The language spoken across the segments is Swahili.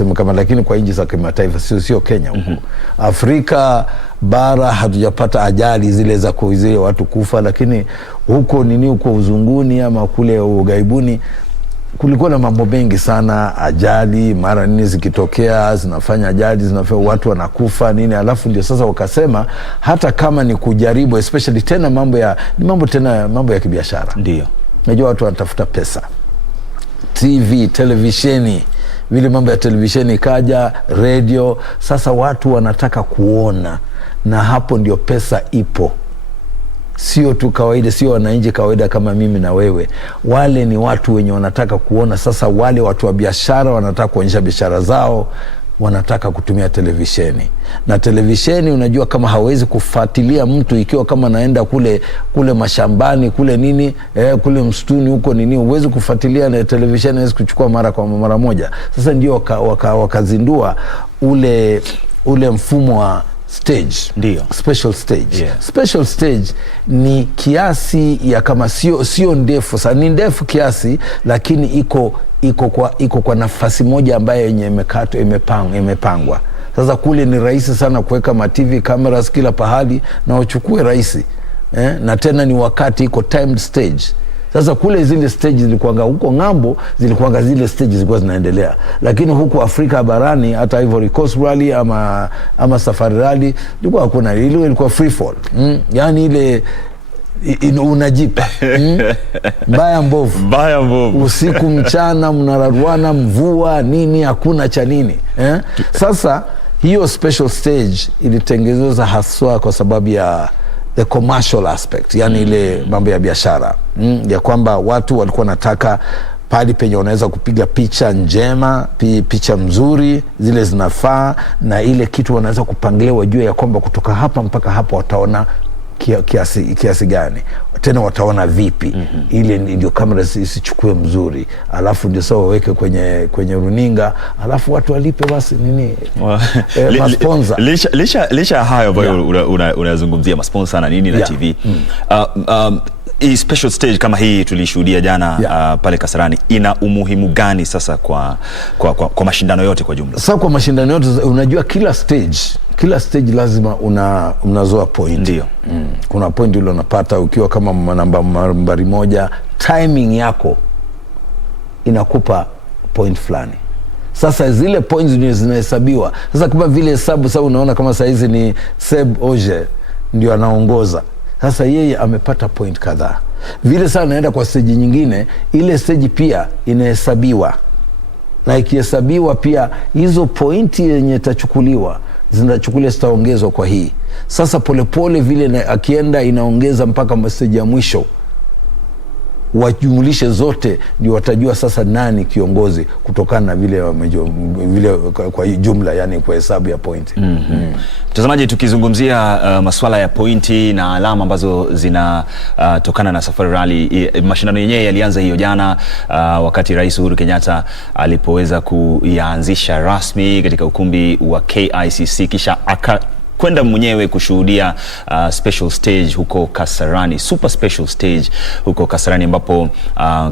tuseme kama, lakini kwa nchi za kimataifa, sio Kenya huko. Afrika bara hatujapata ajali zile za kuizile watu kufa, lakini huko huko uzunguni ama kule ugaibuni kulikuwa na mambo mengi sana, ajali mara nini zikitokea zinafanya ajali, zinafanya watu wanakufa nini. Alafu ndio sasa wakasema hata kama ni kujaribu, especially tena mambo ya kibiashara. Ndio unajua watu wanatafuta pesa, TV, televisheni, vile mambo ya televisheni kaja, radio, sasa watu wanataka kuona, na hapo ndio pesa ipo. Sio tu kawaida, sio wananchi kawaida kama mimi na wewe. Wale ni watu wenye wanataka kuona. Sasa wale watu wa biashara wanataka kuonyesha biashara zao, wanataka kutumia televisheni. Na televisheni unajua kama hawezi kufuatilia mtu ikiwa kama naenda kule mashambani kule nini, kule msituni huko nini, huwezi kufuatilia na televisheni, hawezi kuchukua mara moja. Sasa ndio wakazindua ule mfumo wa stage. Ndio special stage. Yeah. Special stage ni kiasi ya kama sio ndefu sana, ni ndefu kiasi, lakini iko kwa nafasi moja ambayo yenye imepangwa. Sasa kule ni rahisi sana kuweka ma TV cameras kila pahali na uchukue rahisi, na tena ni wakati iko timed stage. Sasa kule zile stage zilikuanga huko ng'ambo, zilikuanga zile stage zilikuwa zinaendelea, lakini huku Afrika barani hata Ivory Coast Rally ama Safari Rally ilikuwa hakuna, ile ilikuwa free fall. Yani ile unajipa mbaya mbovu, usiku mchana mnararuana, mvua nini, hakuna cha nini. Sasa hiyo special stage ilitengenezwa haswa kwa sababu ya the commercial aspect, yani ile mambo ya biashara, ya kwamba watu walikuwa nataka pali penye wanaweza kupiga picha njema, picha mzuri, zile zinafaa, na ile kitu wanaweza kupangilia, wajue ya kwamba kutoka hapa mpaka hapa wataona kiasi gani, tena wataona vipi. Ile ndio kamera isichukue mzuri, alafu ndio sawa waweke kwenye runinga, alafu watu walipe basi nini, masponsa. Lisha hayo ambayo unazungumzia masponsa na nini na TV. Hii special stage kama hii tulishuhudia jana pale Kasarani, ina umuhimu gani sasa kwa mashindano yote kwa jumla? Sasa kwa mashindano yote, unajua kila stage lazima unazoa point. Ndio. Kuna point ile unapata ukiwa kama nambari moja, timing yako inakupa point fulani. Sasa zile points ndio zinahesabiwa. Sasa kama vile hesabu, sasa unaona kama saa hizi ni Seb Oje ndio anaongoza. Sasa yeye amepata point kadhaa. Vile sana naenda kwa stage nyingine, ile stage pia inahesabiwa. Na ikihesabiwa pia hizo pointi yenye tachukuliwa zitaongezwa kwa hii. Sasa polepole vile akienda inaongeza mpaka stage ya mwisho, wajumulishe zote, ndio watajua sasa nani kiongozi kutokana na vile kwa jumla, yani kwa hesabu ya pointi. Mtazamaji, tukizungumzia masuala ya pointi na alama ambazo zinatokana na Safari Rally, mashindano yenyewe yalianza hiyo jana wakati Rais Uhuru Kenyatta alipoweza kuyaanzisha rasmi katika ukumbi wa KICC, kisha kwenda mwenyewe kushuhudia special stage huko Kasarani, super special stage huko Kasarani, ambapo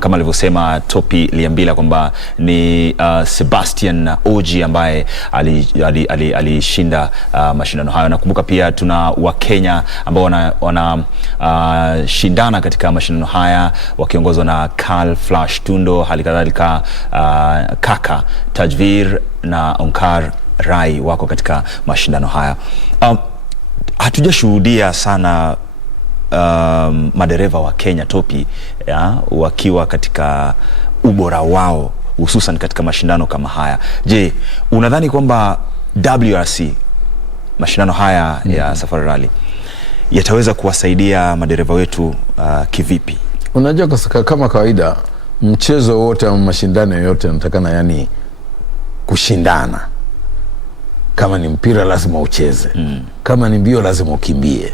kama alivyosema Topi Liambila kwamba ni Sebastian Oji ambaye alishinda mashindano hayo. Nakumbuka pia tuna Wakenya ambao wanashindana katika mashindano haya wakiongozwa na Carl Flash Tundo, hali kadhalika Kaka Tajvir na Onkar Rai wako katika mashindano haya. Hatujashuhudia sana madereva wa Kenya Topi wakiwa katika ubora wao, hususan katika mashindano kama haya. Je, unadhani kwamba WRC, mashindano haya ya Safari Rally, yataweza kuwasaidia madereva wetu kivipi? Unajua kama kawaida mchezo wote au mashindano yote yanatakana yani kushindana. Kama ni mpira lazima ucheze, kama ni mbio lazima ukimbie,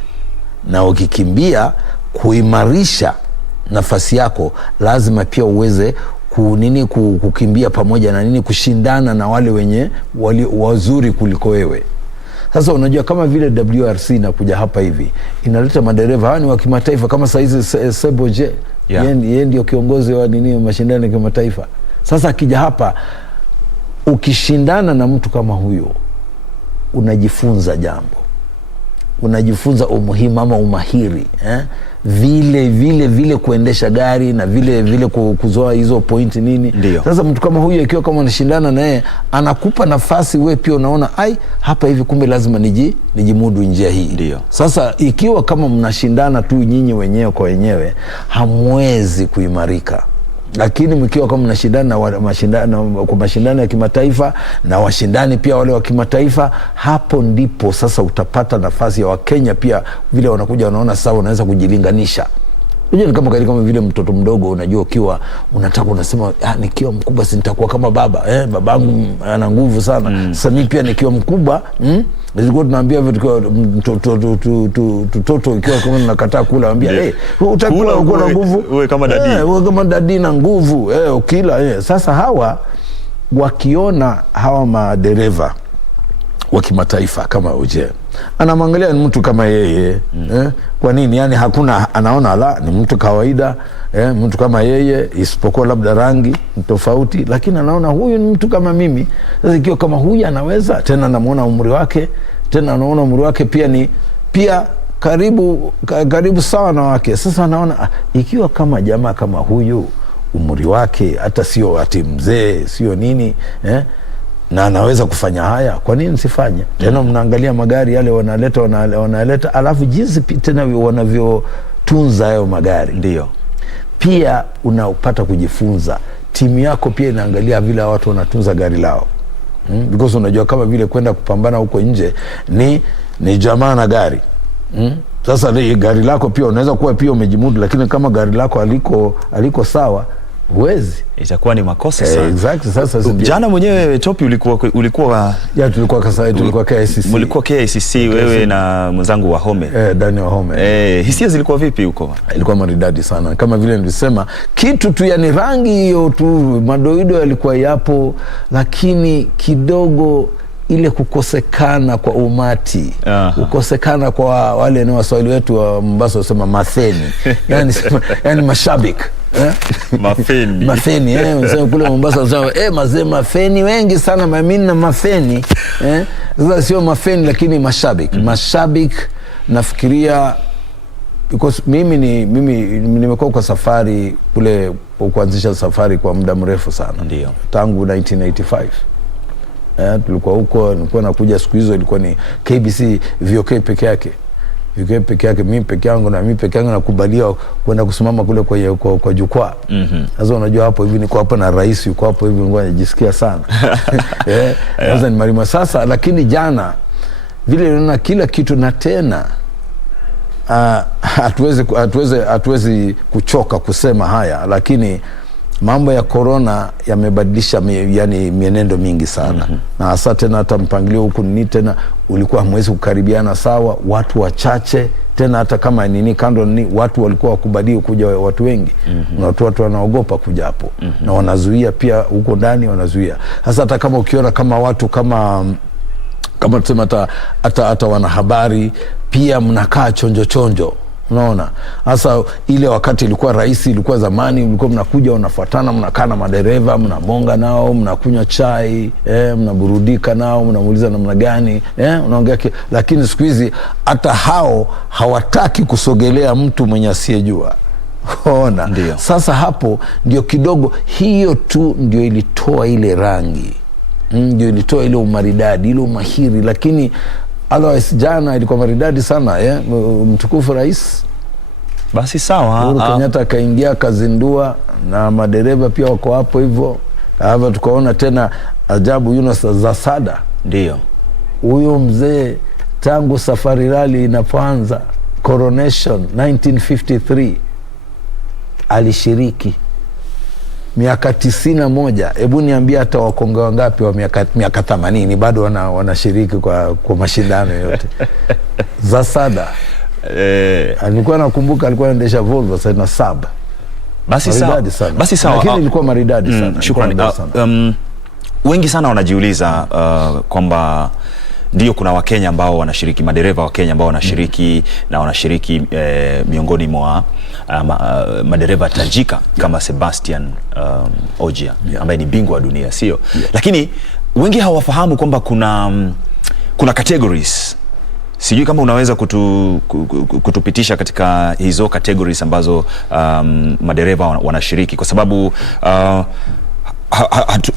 na ukikimbia kuimarisha nafasi yako lazima pia uweze kukimbia pamoja na kushindana na wale wenye wazuri kuliko wewe. Sasa unajua kama vile WRC inakuja hapa hivi, inaleta madereva hawa ni wa kimataifa, kama saa hizi Seboje, yeye ndio kiongozi wa mashindano ya kimataifa. Sasa akija hapa ukishindana na mtu kama huyo unajifunza jambo, unajifunza umuhimu ama umahiri vile kuendesha gari na vile kuzoa hizo pointi nini. Ndiyo. Sasa mtu kama huyo ikiwa kama unashindana naye anakupa nafasi, we pia unaona hapa hivi kumbe lazima nijimudu njia hii. Ndiyo. Sasa ikiwa kama mnashindana tu nyinyi wenyewe kwa wenyewe hamwezi kuimarika, lakini mkiwa kama mnashindana kwa mashindano ya kimataifa na washindani pia wale wa kimataifa, hapo ndipo sasa utapata nafasi ya Wakenya pia vile wanakuja wanaona sawa, wanaweza kujilinganisha. Unajua ni kama vile mtoto mdogo, unajua ukiwa unataka unasema nikiwa mkubwa si nitakuwa kama baba, babangu ana nguvu sana. Sasa mimi pia nikiwa mkubwa nilikuwa tunaambia hivyo mtoto ikiwa kama nakataa kula, anambia utakula uko na nguvu, wewe kama dadi, wewe kama dadi na nguvu ukila. Sasa hawa wakiona hawa madereva wa kimataifa kama uje anamwangalia ni mtu kama yeye kwa nini yani hakuna, anaona ni mtu kawaida mtu kama yeye, isipokuwa labda rangi tofauti, lakini anaona huyu ni mtu kama mimi. Sasa ikiwa kama huyu anaweza, tena anamuona umri wake, pia karibu sawa na wake. Sasa anaona ikiwa kama jamaa kama huyu umri wake hata sio ati mzee sio nini na anaweza kufanya haya, kwa nini nisifanye? Tena mnaangalia magari yale wanaleta alafu jinsi tena wanavyotunza hayo magari. Ndiyo. Pia unapata kujifunza, timu yako pia inaangalia vile watu wanatunza gari lao. Because unajua kama vile kwenda kupambana huko nje ni jamaa na gari. Sasa gari lako pia unaweza kuwa pia umejimudu, lakini kama gari lako aliko sawa huwezi, itakuwa ni makosa sana. Exactly. Sasa jana mwenyewe Topi tulikuwa KICC. Mlikuwa KICC wewe na mwenzangu Wahome. Dani Wahome. Hisia zilikuwa vipi huko? Ilikuwa maridadi sana. Kama vile nilisema, kitu tu yani rangi hiyo tu, madoido yalikuwa yapo, lakini kidogo ile kukosekana kwa umati, kukosekana kwa wale ni Waswahili wetu wa Mombasa wasema mafeni. yani mashabiki. Mafeni kule Mombasa wanasema mazee mafeni wengi sana, mimi na mafeni sasa sio mafeni lakini mashabiki nafikiria, because mimi nimekuwa kwa safari kule, kuanzisha safari kwa muda mrefu sana. Ndiyo. Tangu 1985 tulikuwa huko, nilikuwa nakuja siku hizo ilikuwa ni KBC VOK peke yake, mimi peke yangu nakubalia kwenda kusimama kule kwa jukwaa. Sasa unajua hapo hivi niko hapa na rais yuko hapo hivi, ngoja nijisikia sana. Sasa ni marima sasa, lakini jana vile niliona kila kitu, na tena hatuwezi kuchoka kusema haya, lakini mambo ya corona yamebadilisha yani mienendo mingi sana. Na hasa tena hata mpangilio huku ni tena ulikuwa hamwezi kukaribiana sawa, watu wachache, tena hata kama kando watu walikuwa wakubali kuja watu wengi. Na watu wanaogopa kuja hapo. Na wanazuia pia huko ndani, wanazuia. Hasa hata kama ukiona kama watu kama tuseme hata wanahabari pia mnakaa chonjo. Unaona, hasa ile wakati ilikuwa rais, ilikuwa zamani, mlikuwa mnakuja unafuatana, mnakaa na madereva, mnabonga nao, mnakunywa chai, mnaburudika nao, mnamuuliza namna gani, unaongea. Lakini siku hizi hata hao hawataki kusogelea mtu mwenye asiyejua. Ona. Sasa hapo ndio kidogo, hiyo tu ndio ilitoa ile rangi, ndio ilitoa ile umaridadi, ile umahiri, lakini otherwise jana ilikuwa maridadi sana. Mtukufu rais, basi sawa, Uhuru Kenyatta akaingia akazindua, na madereva pia wako hapo hivyo. Hapa tukaona tena ajabu, Yunus Zasada. Ndio huyo mzee, tangu safari rally inapoanza Coronation 1953 alishiriki miaka 91. Hebu niambia hata wakonge wangapi wa miaka 80 bado wanashiriki kwa mashindano yote. Zasada alikuwa nakumbuka alikuwa anaendesha Volvo sasa na saba. Basi sawa. Lakini ilikuwa maridadi sana. Shukrani. Wengi sana wanajiuliza kwamba ndio kuna Wakenya ambao wanashiriki, madereva wa Kenya ambao wanashiriki na wanashiriki miongoni mwa madereva tajika kama Sebastian Ogier ambaye ni bingwa wa dunia, sio? Lakini wengi hawafahamu kwamba kuna categories. Sijui kama unaweza kutupitisha katika hizo categories ambazo madereva wanashiriki, kwa sababu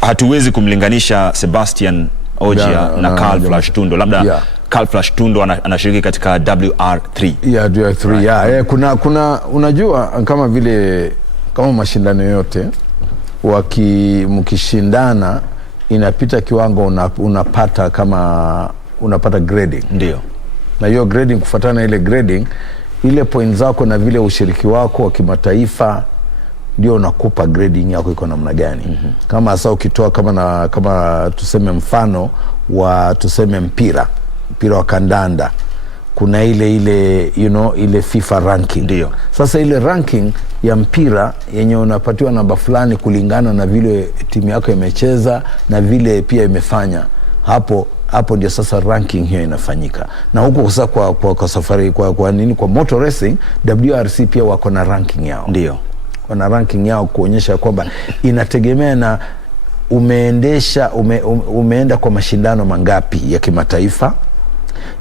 hatuwezi kumlinganisha Sebastian Ogier na Carl Flash Tundo. Labda Carl Flash Tundo anashiriki katika WR3. WR3. Right. Kuna unajua kama vile kama mashindano yote mkishindana inapita kiwango unapata grading. Ndio. Na hiyo grading, kufuatana ile grading, ile point zako na vile ushiriki wako wa kimataifa ndio unakupa grading yako iko namna gani. Kama sasa ukitoa kama tuseme mfano wa tuseme mpira wa kandanda, kuna ile ile FIFA ranking. Ndio. Sasa ile ranking ya mpira yenye unapatiwa namba fulani kulingana na vile timu yako imecheza na vile pia imefanya, hapo ndio sasa ranking hiyo inafanyika. Na huko sasa kwa safari kwa nini kwa motor racing, WRC pia wako na ranking yao. Ndio. Wana ranking yao kuonyesha kwamba inategemea na umeenda kwa mashindano mangapi ya kimataifa.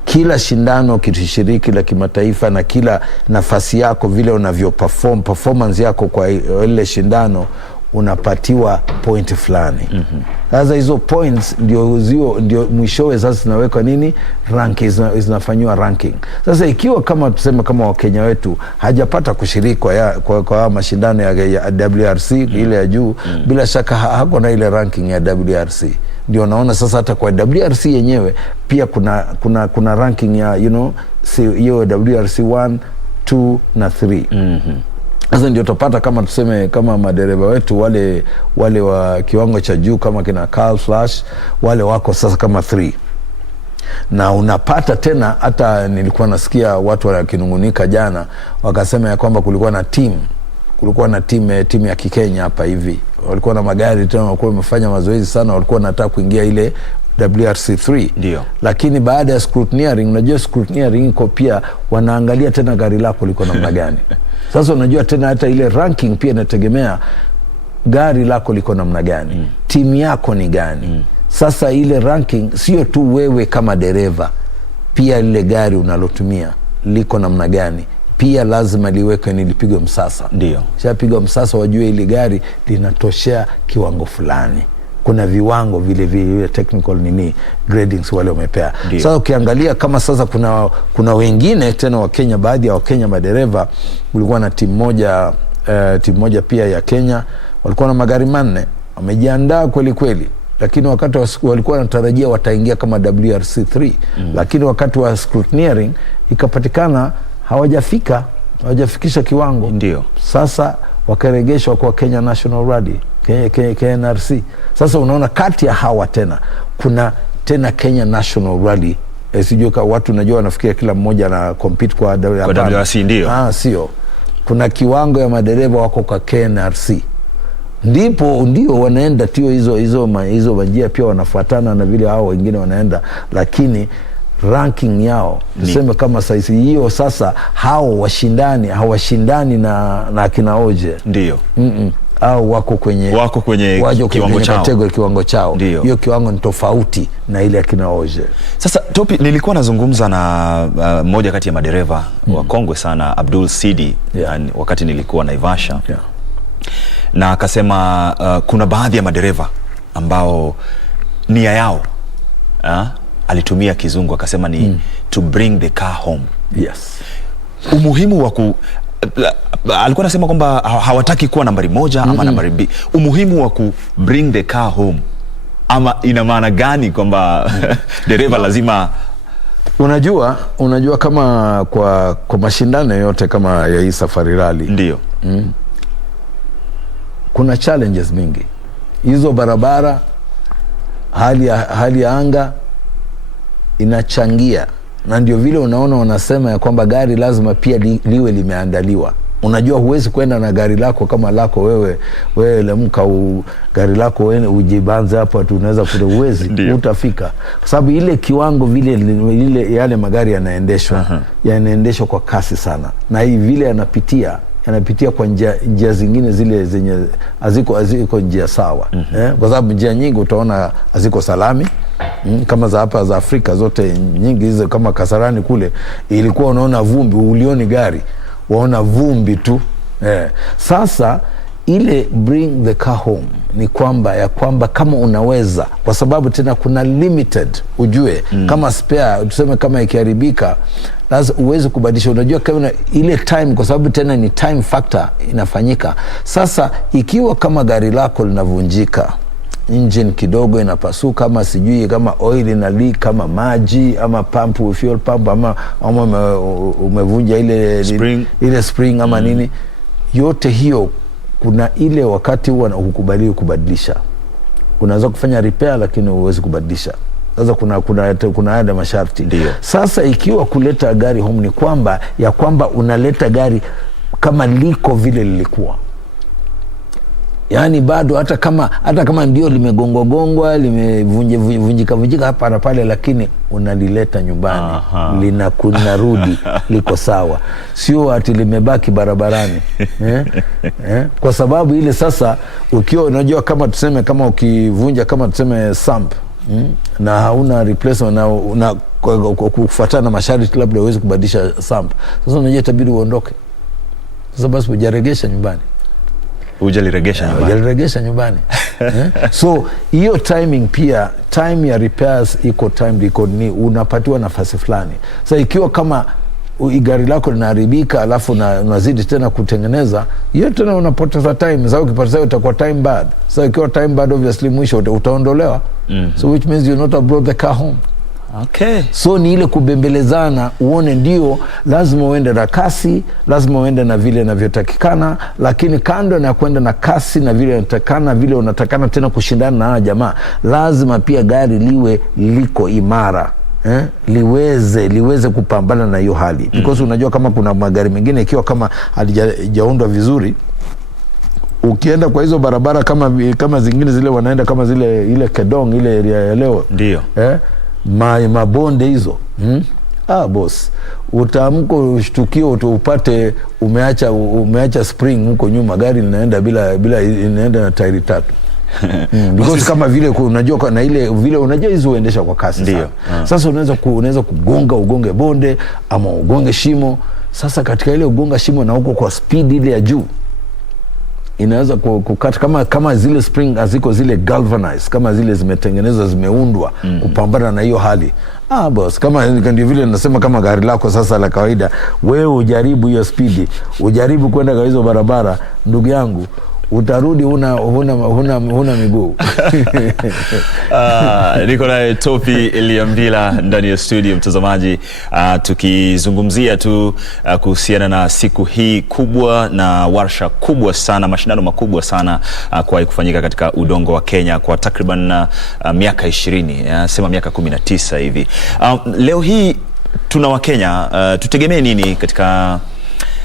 Kila shindano kitishiriki la kimataifa na kila nafasi yako vile unavyo performance yako kwa ile shindano unapatiwa point fulani. Sasa hizo points ndio mwishowe sasa zinawekwa ranking, zinafanywa ranking. Sasa ikiwa kama tuseme kama Wakenya wetu hajapata kushiriki kwa mashindano ya WRC ile ya juu, bila shaka hako na ile ranking ya WRC. Ndio naona sasa hata kwa WRC yenyewe pia kuna ranking ya hiyo WRC 1, 2 na 3. Sasa ndio tupata kama tuseme kama madereva wetu wale wa kiwango cha juu kama kina Carl Flash, wale wako sasa kama 3. Na unapata tena, hata nilikuwa nasikia watu wakinungunika jana wakasema ya kwamba kulikuwa na timu ya Kikenya hapa hivi, walikuwa na magari tena, walikuwa wamefanya mazoezi sana, walikuwa wanataka kuingia ile WRC3. Ndio. Lakini baada ya scrutineering, unajua scrutineering iko pia wanaangalia tena gari lako liko namna gani. Sasa unajua tena hata ile ranking pia inategemea gari lako liko namna gani, timu yako ni gani. Sasa ile ranking sio tu wewe kama dereva, pia ile gari unalotumia liko namna gani, pia lazima liweke nilipigwe msasa. Ndio. Shapigwa msasa wajue ile gari linatoshea kiwango fulani. Kuna viwango vile technical gradings wale wamepea. Sasa ukiangalia kama sasa kuna wengine tena wa Kenya, baadhi ya Wakenya madereva, kulikuwa na timu moja pia ya Kenya, walikuwa na magari 4, wamejiandaa kweli, lakini wakati walikuwa wanatarajia wataingia kama WRC3, lakini wakati wa scrutineering ikapatikana hawajafikisha kiwango. Ndio. Sasa wakaregeshwa kwa Kenya National Rally, KNRC. Sasa unaona kati ya hawa tena kuna tena Kenya National Rally. Sijui watu najua wanafikiria kila mmoja na compete kwa WRC. Ndio. Sio. Kuna kiwango ya madereva wako kwa KNRC. Ndio wanaenda tio hizo majia pia wanafuatana na vile hao wengine wanaenda, lakini ranking yao tuseme kama saizi hiyo sasa hawashindani na kina Ogier. Ndio. Au wako kwenye kiwango chao. Hiyo kiwango ni tofauti na ile akina Ogier. Sasa Topi, nilikuwa nazungumza na mmoja kati ya madereva wakongwe sana, Abdul Sidi, wakati nilikuwa Naivasha. Na akasema kuna baadhi ya madereva ambao nia yao alitumia kizungu akasema ni to bring the car home. Yes. Umuhimu wa alikuwa anasema kwamba hawataki kuwa nambari 1 ama nambari 2. Umuhimu wa ku bring the car home, ama ina maana gani kwamba dereva lazima unajua kama kwa mashindano yote kama ya hii safari rally. Ndio. Kuna challenges mingi. Hizo barabara, hali ya anga inachangia, na ndio vile unaona wanasema ya kwamba gari lazima pia liwe limeandaliwa. Unajua huwezi kwenda na gari lako kama lako wewe lemka gari lako wewe ujibanze hapa tu, unaweza uwezi utafika, kwa sababu ile kiwango vile yale magari yanaendeshwa kwa kasi sana, na hii vile yanapitia kwa njia zingine zile zenye haziko njia sawa. Kwa sababu njia nyingi utaona haziko salami. Kama za hapa za Afrika zote nyingi hizo, kama Kasarani kule ilikuwa unaona vumbi, ulioni gari, waona vumbi tu. Sasa ile bring the car home ni kwamba kama unaweza, kwa sababu tena kuna limited, ujue kama spare tuseme kama ikiharibika lazima uweze kubadilisha. Unajua kama ile time, kwa sababu tena ni time factor inafanyika. Sasa ikiwa kama gari lako linavunjika, engine kidogo inapasuka, ama sijui kama oil ina leak, kama maji ama pump, fuel pump, ama umevunja ile spring ama nini, yote hiyo kuna ile wakati huwa hukubaliwi kubadilisha. Unaweza kufanya repair lakini huwezi kubadilisha. Sasa kuna haya masharti. Ndiyo. Sasa ikiwa kuleta gari home ni kwamba unaleta gari kama liko vile lilikuwa, yaani bado hata kama ndio limegongwa limevunjika hapa na pale, lakini unalileta nyumbani, linarudi liko sawa, sio ati limebaki barabarani. Kwa sababu ile sasa, ukiwa unajua kama ukivunja kama tuseme sump na hauna replacement na kufuatana na masharti labda uweze kubadilisha sump, sasa unajua itabidi uondoke. Sasa basi ujaregesha nyumbani. Hujaliregesha nyumbani. So hiyo timing pia, time ya repairs iko time, ni unapatiwa nafasi fulani. Sasa ikiwa kama gari lako linaharibika alafu unazidi tena kutengeneza, hiyo tena unapoteza time. Sasa ukipoteza itakuwa time bad. Sasa ikiwa time bad, obviously mwisho utaondolewa. So which means you not have brought the car home. Okay. So ni ile kubembelezana, uone ndio lazima uende na kasi, lazima uende na vile inavyotakikana, lakini kando na kwenda na kasi na vile unatakana, vile unatakana tena kushindana na jamaa, lazima pia gari liko imara. Liweze kupambana na hiyo hali. Because unajua kama kuna magari mengine ikiwa kama halijaundwa vizuri, ukienda kwa hizo barabara kama zingine zile wanaenda kama ile Kedong, ile area ya leo, ndio mabonde hizo, boss, utaamko ushtukio upate umeacha spring huko nyuma, gari linaenda bila inaenda na tairi 3. Because kama vile unajua na ile vile unajua hizo uendesha kwa kasi sana. Sasa unaweza ugonge bonde ama ugonge shimo. Sasa katika ile ugonga shimo na huko kwa speed ile ya juu, inaweza kukata kama zile spring aziko zile galvanized, kama zile zimetengenezwa zimeundwa kupambana na hiyo hali. Boss, kama ndio vile nasema, kama gari lako sasa la kawaida, wewe ujaribu hiyo speed, ujaribu kwenda kwa hizo barabara, ndugu yangu, utarudi huna miguu. Niko na Topi Liambila ndani ya studio, mtazamaji, tukizungumzia tu kuhusiana na siku hii kubwa na warsha kubwa sana, mashindano makubwa sana kwa kufanyika katika udongo wa Kenya kwa takriban miaka 20, sema miaka 19 hivi. Leo hii tuna Wakenya, tutegemee nini katika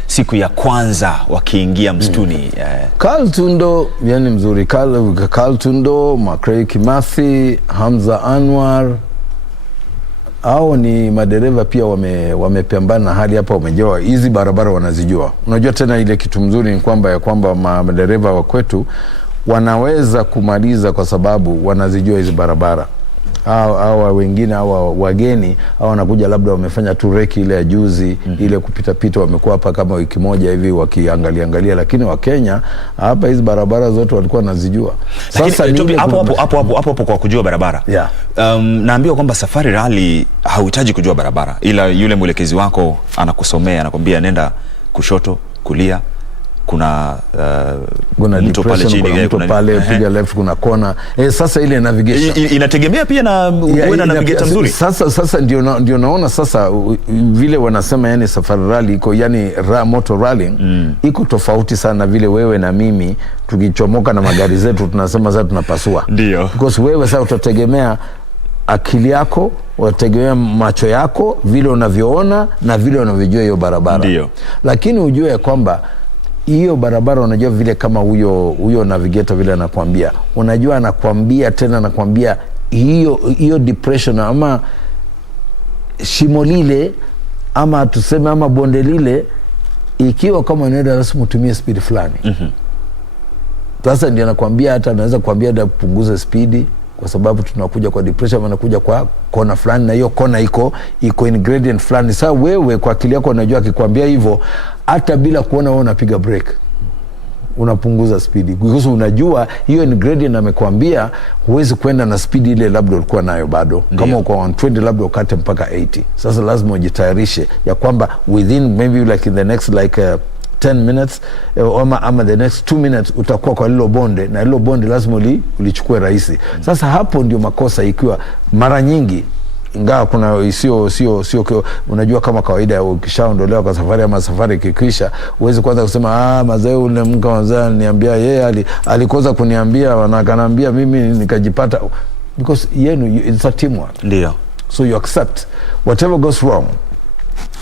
siku ya kwanza wakiingia msituni? Carl Tundo, yani mzuri, Carl Tundo, Makrei Kimathi, Hamza Anwar, hao ni madereva pia wamepambana na hali hapa, wamejawa hizi barabara, wanazijua. Unajua tena ile kitu mzuri ni kwamba madereva wa kwetu wanaweza kumaliza kwa sababu wanazijua hizi barabara. Hawa wengine, hawa wageni, hawa wanakuja labda wamefanya tu reki ile ya juzi, ile kupita wamekuwa hapa kama wiki moja hivi wakiangalia, lakini Wakenya hapa hizi barabara zote walikuwa wanazijua. Sasa hapo kwa kujua barabara. Naambiwa kwamba Safari Rally hauhitaji kujua barabara, ila yule mwelekezi wako anakusomea, anakwambia nenda kushoto, kulia, kuna mto pale chini, kuna pale piga left, kuna kona. Sasa ile navigation inategemea pia na uwe na navigator mzuri. Sasa ndio naona sasa vile wanasema, yani Safari Rally iko, yani motor rallying iko tofauti sana vile wewe na mimi tukichomoka na magari zetu tunasema sasa tunapasua. Ndio. Because wewe sasa utategemea akili yako, utategemea macho yako, vile unavyoona na vile unavyojua hiyo barabara. Ndio. Lakini ujue ya kwamba hiyo barabara, unajua vile kama huyo navigator vile anakuambia, unajua anakuambia hiyo depression ama shimo lile, ama tuseme ama bonde lile, ikiwa kama unaenda lazima utumie speed fulani. Sasa ndio nakwambia, hata naweza kuambia da punguza speed, kwa sababu tunakuja kwa depression, wanakuja kwa kona fulani, na hiyo kona iko ingredient fulani. Sasa wewe kwa akili yako unajua, akikwambia hivyo hata bila kuona wewe unapiga break, unapunguza speed, because unajua hiyo ingredient amekwambia huwezi kwenda na speed ile labda ulikuwa nayo bado. Kama uko 120 labda ukate mpaka 80. Sasa lazima ujitayarishe ya kwamba within maybe like in the next 10 minutes ama the next 2 minutes utakuwa kwa lilo bonde, na lilo bonde lazima ulichukue rahisi. Sasa hapo ndio makosa, ikiwa mara nyingi, ingawa kuna sio unajua, kama kawaida ukishaondolewa kwa safari ama safari ikikwisha, uwezi kwanza kusema mazee ule mka mzee niambia yeye alikoza kuniambia wanakanambia mimi nikajipata, because it's a teamwork. Ndio. So you accept whatever goes wrong.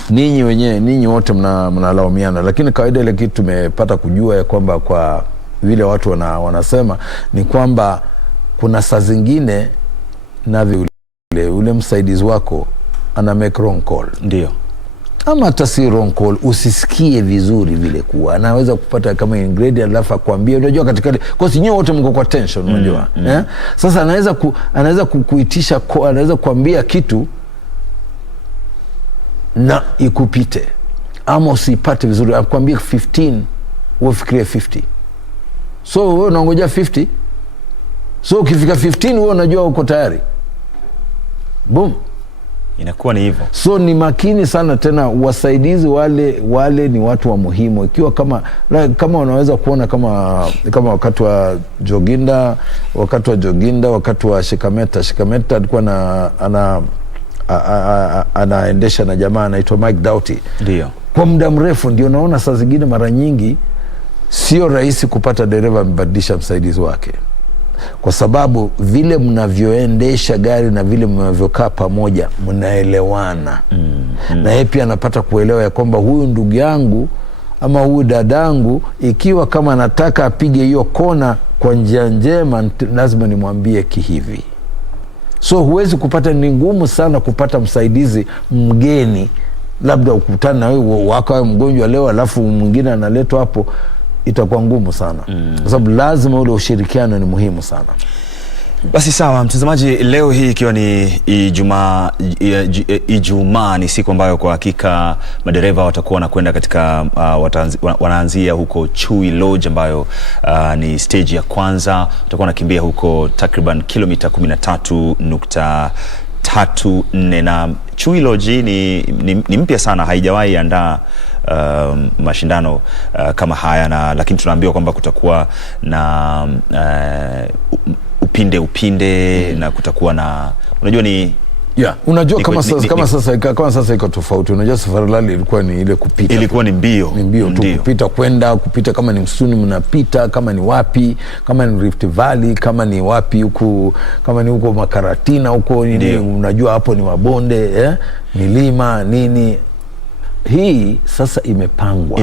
Ninyi wote mnalaumiana, lakini kawaida ile kitu tumepata kujua ya kwamba kwa vile watu wanasema ni kwamba kuna saa zingine na ule msaidizi wako ana make wrong call. Ndio. Ama hata si wrong call, usisikie vizuri vile kuwa anaweza kupata kama ingredient alafu akwambia, unajua katika kwa sababu wote mko kwa tension, unajua. Sasa anaweza kuitisha, anaweza kuambia kitu na ikupite ama usipate vizuri, akwambia 15 ufikirie 50. So wewe unangoja 50, so ukifika 15 wewe unajua uko tayari, boom, inakuwa ni hivyo. So ni makini sana. Tena wasaidizi wale ni watu wa muhimu, ikiwa kama unaweza kuona kama wakati wa Joginda, wakati wa Shikameta alikuwa anaendesha na jamaa anaitwa Mike Doughty. Ndio. Kwa muda mrefu, ndio naona saa zingine mara nyingi sio rahisi kupata dereva mbadilisha msaidizi wake, kwa sababu vile mnavyoendesha gari na vile mnavyokaa pamoja mnaelewana. Na yeye pia anapata kuelewa ya kwamba huyu ndugu yangu ama huyu dadangu, ikiwa kama nataka apige hiyo kona kwa njia njema, lazima nimwambie kihivi. So huwezi kupata, ni ngumu sana kupata msaidizi mgeni, labda ukutana na wewe wako mgonjwa leo alafu mwingine analetwa hapo, itakuwa ngumu sana. Kwa sababu lazima ule ushirikiano ni muhimu sana. Basi sawa mtazamaji, leo hii ikiwa ni Ijumaa, ni siku ambayo kwa hakika madereva watakuwa wanakwenda katika wanaanzia huko Chui Lodge, ambayo ni stage ya kwanza. Watakuwa wanakimbia huko takriban kilomita 13.34, na Chui Lodge ni mpya sana, haijawahi andaa mashindano kama haya, lakini tunaambiwa kwamba kutakuwa na upinde na kutakuwa na, unajua ni unajua kama sasa iko tofauti. Unajua Safari Rally ilikuwa ni ile kupita, ilikuwa ni mbio tu, kupita kama ni msuni mnapita, kama ni wapi, kama ni Rift Valley, kama ni wapi huko, kama ni huko Makaratina huko nini, unajua hapo ni mabonde, milima nini. Hii sasa imepangwa,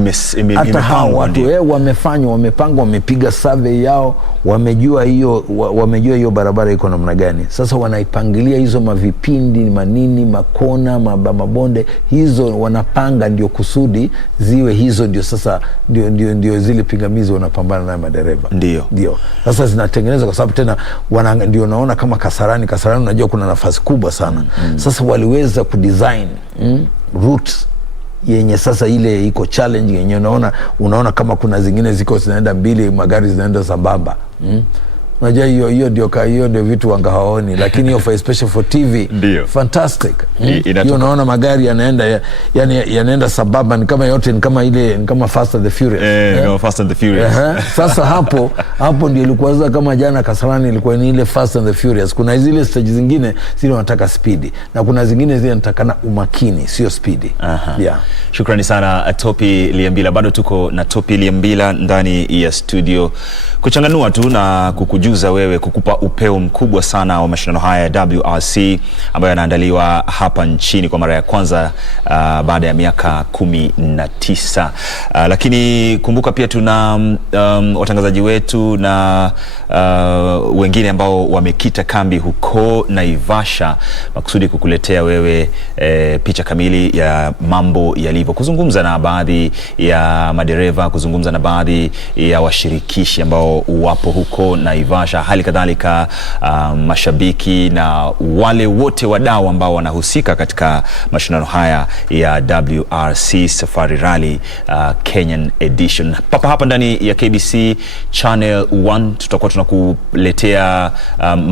hata hao watu wamepanga, wamepiga survey yao, wamejua hiyo barabara iko namna gani. Sasa wanaipangilia hizo mavipindi manini, makona, mabonde, hizo wanapanga ndio kusudi ziwe hizo, ndio sasa ndio zile pingamizi wanapambana na madereva. Ndio sasa zinatengenezwa, kwa sababu tena ndio naona kama Kasarani unajua kuna nafasi kubwa sana. Sasa waliweza kudesign routes yenye sasa ile iko challenge, yenye unaona kama kuna zingine ziko zinaenda mbili, magari zinaenda sambamba. Unajua hiyo ndio vitu wanga haoni, lakini hiyo especially for TV fantastic. Hiyo unaona magari yanaenda sambamba, ni kama yote ni kama Fast and the Furious. Fast and the Furious. Sasa hapo ndio ilikuwa kama jana Kasarani ilikuwa ni ile Fast and the Furious. Kuna zile stage zingine zile wanataka speed, na kuna zingine zile zinatakana umakini, sio speed. Shukrani sana Topi Liambila. Bado tuko na Topi Liambila ndani ya studio kuchanganua tu na kukujua kukujuza wewe, kukupa upeo mkubwa sana wa mashindano haya ya WRC ambayo yanaandaliwa hapa nchini kwa mara ya kwanza baada ya miaka 19. Lakini kumbuka pia tuna watangazaji wetu na wengine ambao wamekita kambi huko Naivasha makusudi kukuletea wewe picha kamili ya mambo yalivyo, kuzungumza na baadhi ya madereva, kuzungumza na baadhi ya washirikishi ambao wapo huko Naivasha, hali kadhalika mashabiki na wale wote wadau ambao wanahusika katika mashindano haya ya WRC Safari Rally Kenyan Edition. Hapa ndani ya KBC Channel 1 tutakuwa tunakuletea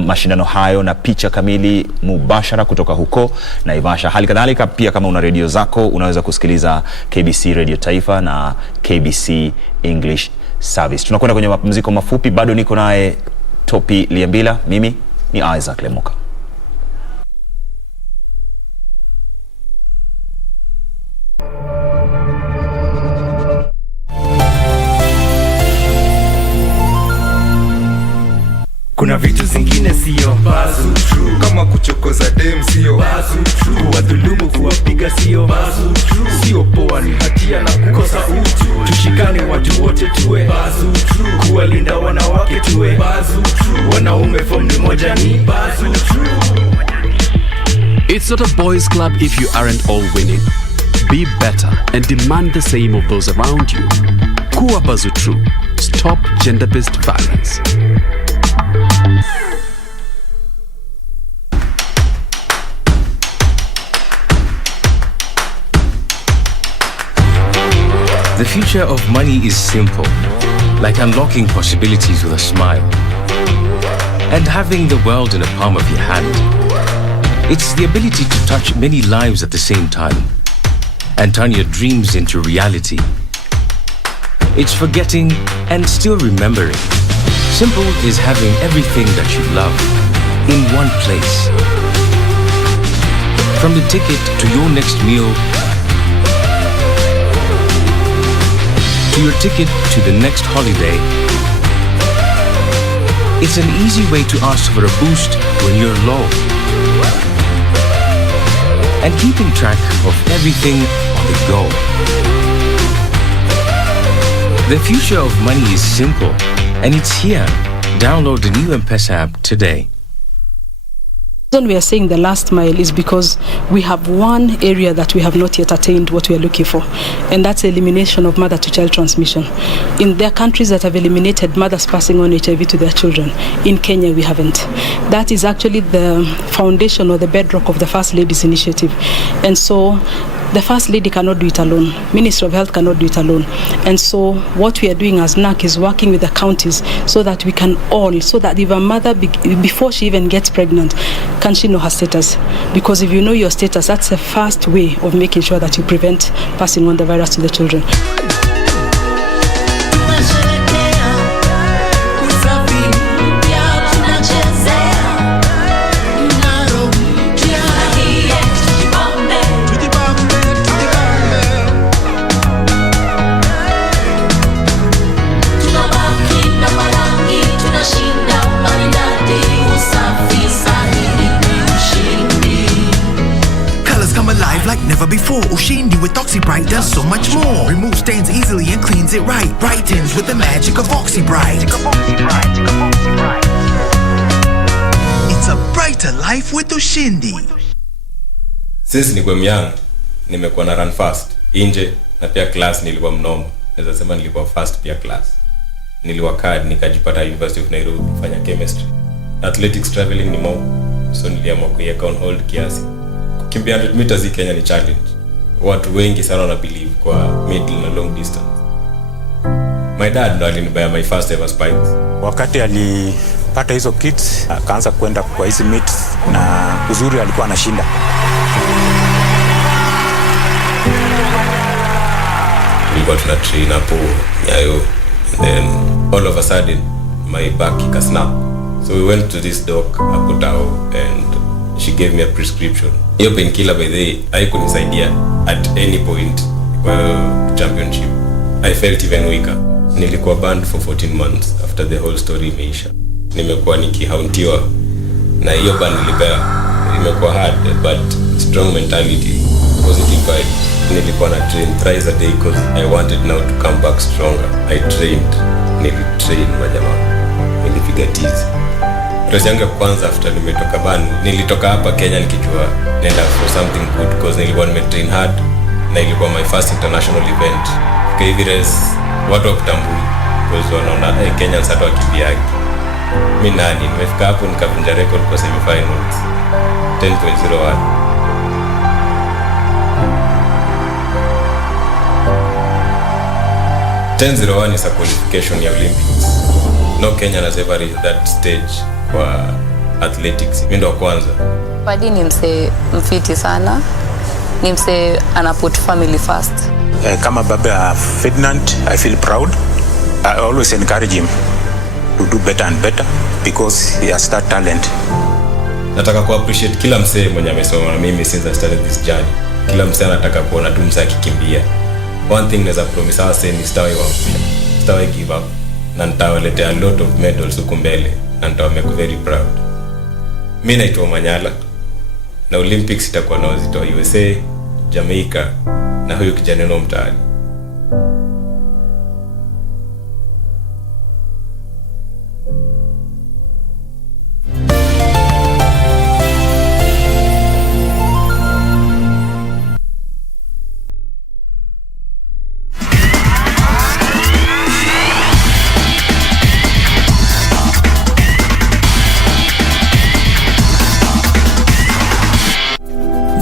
mashindano hayo na picha kamili mubashara kutoka huko Naivasha. Hali kadhalika pia kama una redio zako unaweza kusikiliza KBC Radio Taifa na KBC English Service. Tunakwenda kwenye mapumziko mafupi, bado niko naye Topi Liambila, mimi ni Isaac Lemoka. Kuna vitu zingine sio bazu true, kama kuchokoza dem sio bazu true, kuwadhulumu kuwapiga sio bazu true, sio poa ni hatia na kukosa utu. Tushikane watu wote tuwe bazu true, kuwalinda wanawake tuwe bazu true, wanaume form ni moja ni bazu true. It's not a boys club if you aren't all winning. Be better and demand the same of those around you. Kuwa bazu true. Stop gender-based violence. The future of money is simple, like unlocking possibilities with a smile and having the world in the palm of your hand. It's the ability to touch many lives at the same time and turn your dreams into reality. It's forgetting and still remembering. Simple is having everything that you love in one place. From the ticket to your next meal, to your ticket to the next holiday, it's an easy way to ask for a boost when you're low. And keeping track of everything on the go. The future of money is simple, and it's here. Download the new M-Pesa app today. The reason we are saying the last mile is because we have one area that we have not yet attained what we are looking for, and that's elimination of mother-to-child transmission. In their countries that have eliminated mothers passing on HIV to their children, in Kenya we haven't. That is actually the foundation or the bedrock of the First Lady's initiative. And so the First Lady cannot do it alone. Ministry of Health cannot do it alone. And so what we are doing as NAC is working with the counties so that we can all, so that if a mother, before she even gets pregnant, can she know her status? Because if you know your status, that's the first way of making sure that you prevent passing on the virus to the children. Like never before. Ushindi with Oxy Bright does so much more. Removes stains easily and cleans it right. Brightens with the magic of Oxy Bright. It's a brighter life with Ushindi. Since nilikuwa young, nimekuwa na run fast nje na pia class nilikuwa mnomo. Naweza sema nilikuwa fast pia class. Niliwa card nikajipata University of Nairobi kufanya chemistry. Athletics traveling ni more. So niliamua kuiweka on hold kiasi. Kimbia 100 meters hii Kenya ni challenge. Watu wengi sana wana believe kwa middle na long distance. My dad ndo alinibaya my first ever spikes. Wakati alipata hizo kits, akaanza kwenda kwa hizi meets na uzuri alikuwa anashinda. Nilikuwa tuna train hapo Nyayo, and then all of a sudden my back ikasnap. So we went to this doc hapo Tao and she gave me a prescription. Hiyo painkiller by the way haikunisaidia at any point kwa championship. I felt even weaker. Nilikuwa banned for 14 months after the whole story imeisha. nimekuwa nikihauntiwa na hiyo ban nilipewa. Imekuwa hard but strong mentality, positive vibe. Nilikuwa na train thrice a day because I wanted now to come back stronger. I trained, nilitrain majamaa, nilipiga tizi. Race yangu ya kwanza after nimetoka ban, nilitoka hapa Kenya nikijua nenda for something good because nilikuwa nimetrain hard na ilikuwa my first international event. Kwa hivi race watu wakutambui because wanaona Kenyans hata wakimbiagi. Mimi nani, nimefika hapo nikavunja record kwa semi-finals 10.01. Is a qualification ya Olympics. No Kenyan has ever reached that stage kwa athletics. Mimi ndo kwanza. Padi ni mse mfiti sana. Ni mse ana put family first. Kama baba ya Ferdinand, I feel proud. I always encourage him to do better and better because he has that talent. Nataka ku appreciate kila msee mwenye amesoma na mimi since I started this journey. Kila msee anataka kuona tu msee akikimbia. One thing naweza promise us ni sitawahi give up. Na nitawaletea a lot of medals huko mbele na nitawamake very proud. Mimi naitwa Manyala na Olympics itakuwa na wazito wa USA, Jamaica na huyu kijana no mtaani.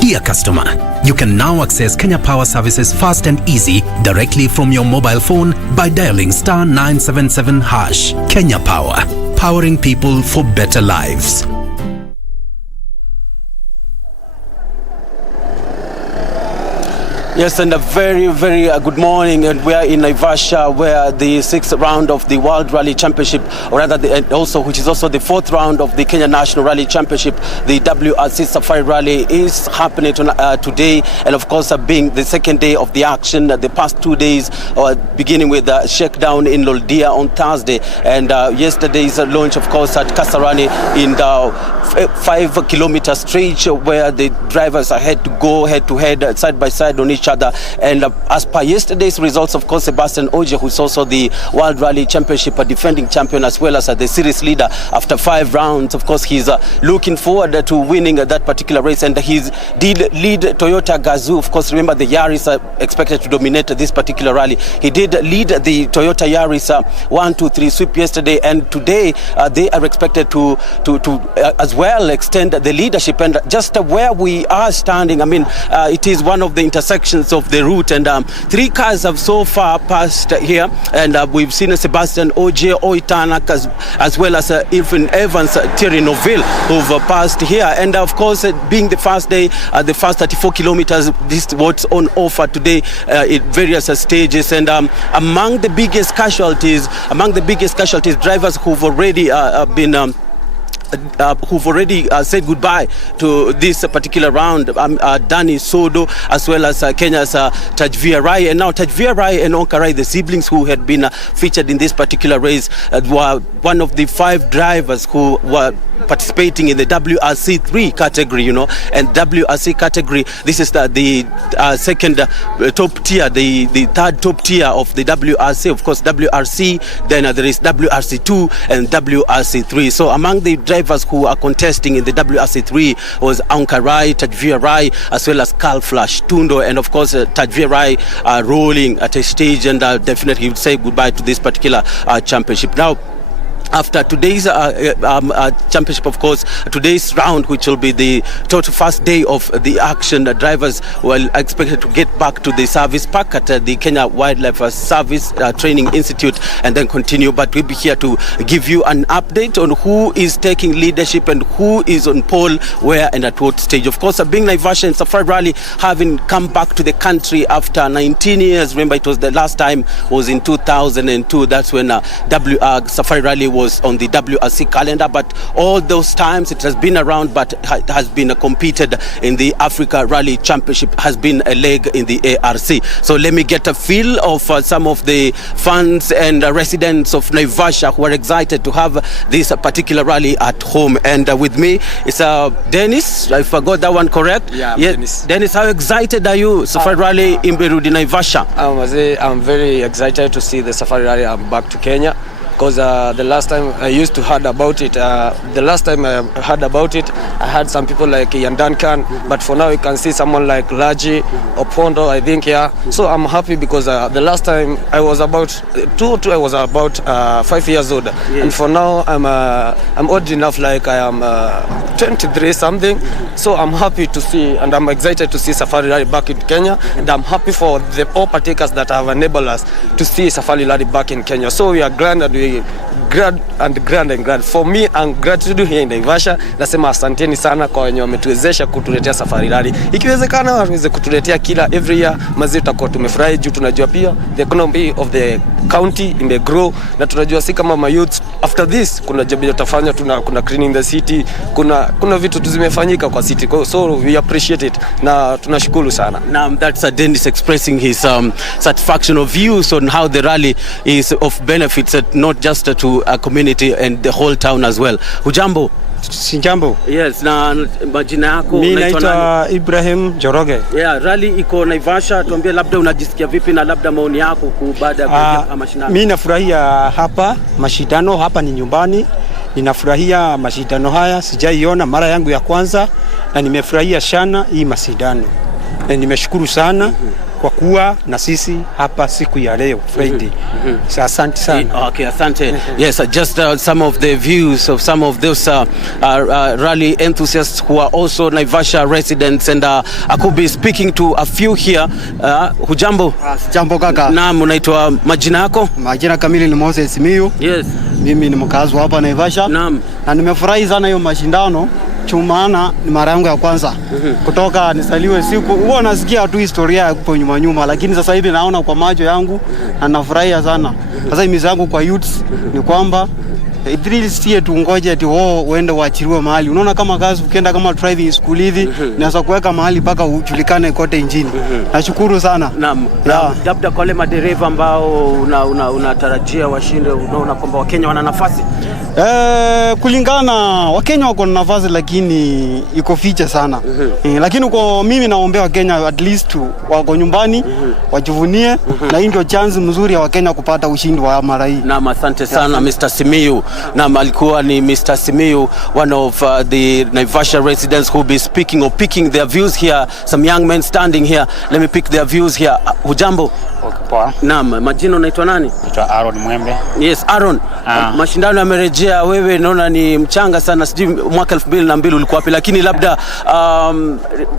Dear customer, you can now access Kenya Power services fast and easy directly from your mobile phone by dialing *977#. Kenya Power, powering people for better lives. Yes, and a very, very good morning. And we are in Naivasha, where the 6th round of the World Rally Championship, or rather, which is also the 4th round of the Kenya National Rally Championship, the WRC Safari Rally, is happening today. And of course, being the second day of the action, the past 2 days, beginning with the shakedown in Loldia on Thursday, and yesterday's launch, of course, at Kasarani in the 5 kilometer stretch, where the drivers are head to head, side by side on each other. And as per yesterday's results, of course, Sebastian Ogier, who's also the World Rally Championship defending champion, as well as the series leader after 5 rounds, of course, he's looking forward to winning that particular race. And he did lead Toyota Gazoo. Of course, remember the Yaris are expected to dominate this particular rally. He did lead the Toyota Yaris 1-2-3 sweep yesterday, and today they are expected to as well extend the leadership. And just where we are standing, I mean, it is one of the intersections of the route, and 3 cars have so far passed here, and we've seen Sebastian Ogier, Oitanak, as well as Irvin Evans, Thierry Neuville, who've passed here. And of course, being the first day, the first 34 kilometers, this is what's on offer today in various stages. And among the biggest casualties, drivers who've already said goodbye to this particular round, Danny Sodo, as well as Kenya's Tajvir Rai. And now Tajvir Rai and Onka Rai, the siblings who had been featured in this particular race, were one of the 5 drivers who were participating in the WRC3 category, and WRC category, this is the second top tier, the third top tier of the WRC. Of course, WRC, then there is WRC2 and WRC3. So among the drivers who are contesting in the WRC3 was Onka Rai, Tajvir Rai, as well as Carl Flash Tundo, and of course Tajvir Rai rolling at a stage, and definitely would say goodbye to this particular championship. Now, after today's championship, of course, today's round, which will be the total first day of the action, the drivers were expected to get back to the service park at the Kenya Wildlife Service Training Institute and then continue. But we'll be here to give you an update on who is taking leadership and who is on pole, where and at what stage. Of course, being Naivasha and Safari Rally having come back to the country after 19 years. Remember, it was the last time was in 2002. That's when Safari Rally was was on the WRC calendar, but all those times it has been around, but has been competed in the Africa Rally Championship, has been a leg in the ARC. So let me get a feel of some of the fans and residents of Naivasha who are excited to have this particular rally at home. And with me is Dennis, if I got that one correct. Yeah, Dennis. Dennis, how excited are you? Safari Rally in Beirut, Naivasha. I'm very excited to see the Safari Rally. I'm back to Kenya because the last time I used to heard about it, I had some people like Ian Duncan, but for now you can see someone like Laji, Opondo, I think, yeah. So I'm happy because the last time I was about 5 years old, and for now I'm old enough, like I am 23 something. So I'm happy to see, and I'm excited to see Safari Rally back in Kenya, and I'm happy for the all partakers that have enabled us to see Safari Rally back in Kenya. So we are glad and we glad. For me, and gratitude here in Naivasha. Nasema asanteni sana kwa wenye wametuwezesha kutuletea Safari Rally. Ikiwezekana waweze kutuletea kila every year, mazi tutakuwa tumefurahi juu tunajua pia the economy of the county grow, na tunajua si kama youth after this kuna jambo tutafanya, kuna cleaning the city, kuna vitu zimefanyika kwa city, so we appreciate it na tunashukuru sana. Now that's Dennis expressing his satisfaction of views on how the rally is of benefits not just to a community and the whole town as well. Hujambo? Sijambo. Yes, na majina yako? Mimi naitwa Ibrahim Joroge. Yeah, rally iko Naivasha, tuambie labda unajisikia vipi na labda maoni yako baada ya mashindano. Mimi nafurahia hapa mashindano, hapa ni nyumbani. Ninafurahia mashindano haya, sijaiona mara yangu ya kwanza na nimefurahia sana hii mashindano. Na nimeshukuru sana kwa kuwa na sisi hapa siku ya leo Friday. Asante sana. Okay, asante. Yes, just some of the views of some of those rally enthusiasts who are also Naivasha residents, and I could be speaking to a few here. Hujambo? Jambo kaka. Naam, unaitwa majina yako? Majina kamili ni Moses Miyu. Yes. Mimi ni mkazi hapa Naivasha. Naam. Na nimefurahi sana hiyo mashindano. Chumana ni mara yangu ya kwanza kutoka nisaliwe siku. Huwa nasikia tu historia hapo nyuma, lakini sasa hivi naona kwa macho yangu na nafurahia sana. Sasa imiza yangu kwa youths ni kwamba idrisi tu ngoje ati uende uachiriwe mahali. Unaona kama kazi ukienda kama driving school hivi naweza kuweka mahali paka ujulikane kote nchini. Nashukuru sana. Naam. Labda kwa wale madereva ambao unatarajia washinde, unaona kwamba Wakenya wana nafasi? Kulingana Wakenya wako na nafasi lakini iko fiche sana. Lakini kwa mimi naombea Wakenya at least wako nyumbani wajivunie na hii ndio chance mzuri ya Wakenya kupata ushindi wa mara hii. Naam, asante sana Mr. Simiyu. Naam, alikuwa ni Mr. Simiyu, one of the Naivasha residents who will be speaking or picking their views here. Some young men standing here. Let me pick their views here. Hujambo? Poa. Naam, majina unaitwa nani? Naitwa Aaron Mwembe. Yes, Aaron. Mashindano yamerejea, wewe naona ni mchanga sana, sijui mwaka 2002 ulikuwa wapi, lakini labda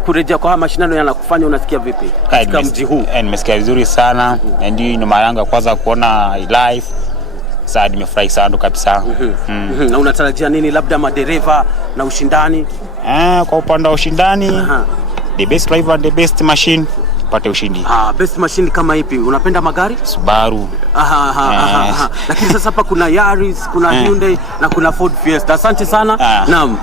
kurejea kwa mashindano yanakufanya unasikia vipi katika mji huu? Nimesikia vizuri sana, ndio ni mara yangu ya kwanza kuona live. Sasa nimefurahi sana kabisa. Na unatarajia nini labda madereva na ushindani? Kwa upande wa ushindani, the best driver and the best machine pate ushindi. Best machine kama ipi? Unapenda magari? Subaru. Lakini sasa hapa kuna Yaris, kuna Hyundai na kuna Ford Fiesta. Asante sana. Naam.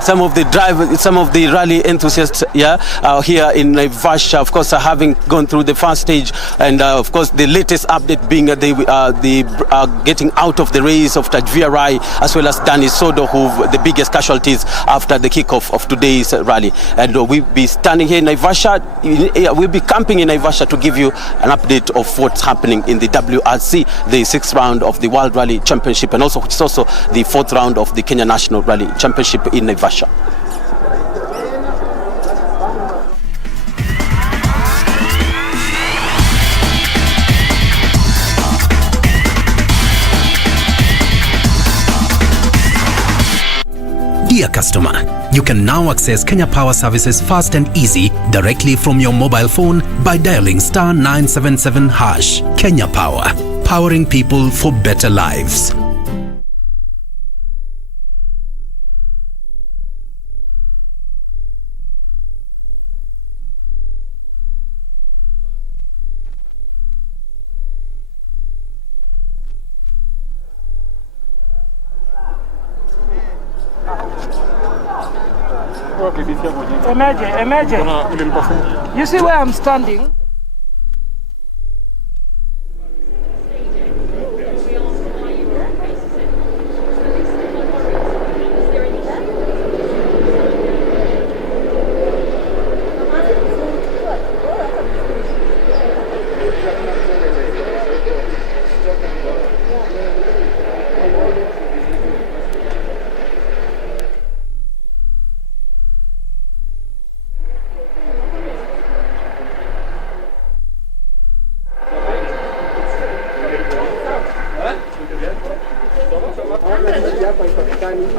Some of the rally enthusiasts here in Naivasha, of course, having gone through the first stage, and of course the latest update being the getting out of the race of WRC, as well as Danny Sodo, who the biggest casualties after the kickoff of today's rally. And we'll be standing here in Naivasha, we'll be camping in Naivasha to give you an update of what's happening in the WRC, the 6th round of the World Rally Championship, and also which is also the 4th round of the Kenya National Rally Championship in Naivasha. Dear customer, you can now access Kenya Power services fast and easy directly from your mobile phone by dialing *977#. Kenya Power, powering people for better lives. Imagine. You see where I'm standing?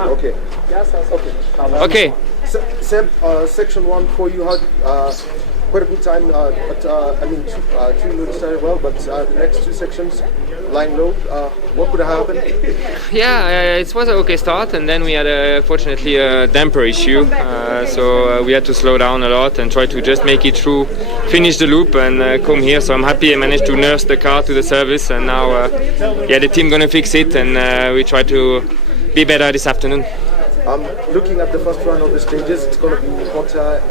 Okay. Okay. Seb, section 1 for you had quite a good time, but I mean, two loads started well, but the next two sections, lying low, what could have happened? Yeah, it was an okay start, and then we had fortunately a damper issue, so we had to slow down a lot and try to just make it through, finish the loop and come here. So I'm happy I managed to nurse the car to the service, and now the team gonna fix it, and we try to be better this afternoon. Looking at the first round of the stages, it's going to be hotter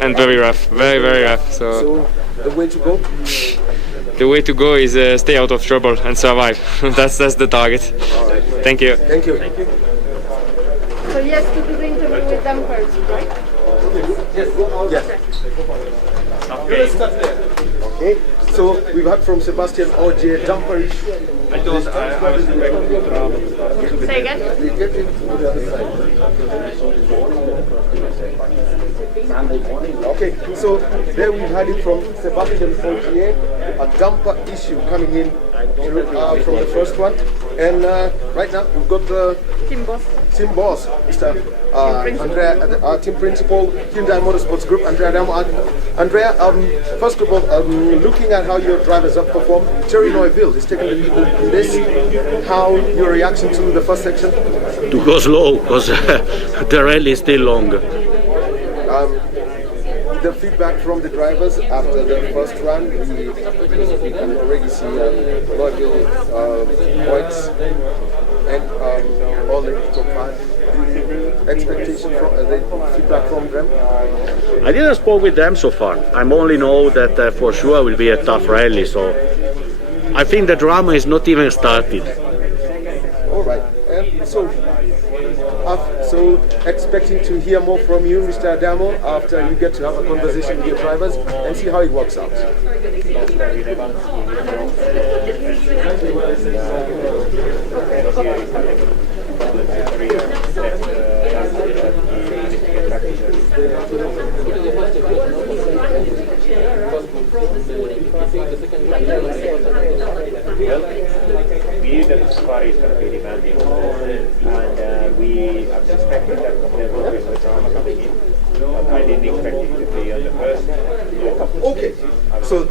and very rough, very rough. So the way to go? The way to go is stay out of trouble and survive. that's the target. All right. Thank you. Thank you. So yes, to do the interview with them first, right? Yes. Okay. So we've heard from Sebastian OJ damper issue. Say again? Okay, so there we've had it from Sebastian Ogier, a damper issue coming in from the first one. And right now we've got the Team Boss, Mr. Andrea, team principal, Hyundai Motorsports Group, Andrea Damo. Andrea, first of all, looking at how your drivers have performed, Thierry Neuville is taking the lead in this. How your reaction to the first section? To go slow, because the rally is still long. The feedback from the drivers after the first run, we can already see Neuville points and all in top 5. Expectation from the feedback from them? I didn't spoke with them so far. I only know that for sure will be a tough rally. So I think the drama is not even started. All right. And so expecting to hear more from you, Mr. Adamo, after you get to have a conversation with your drivers and see how it works out. We knew that the safari is going to be demanding, and we have suspected that there will be some drama coming in, but I didn't expect it to be on the first. Okay, so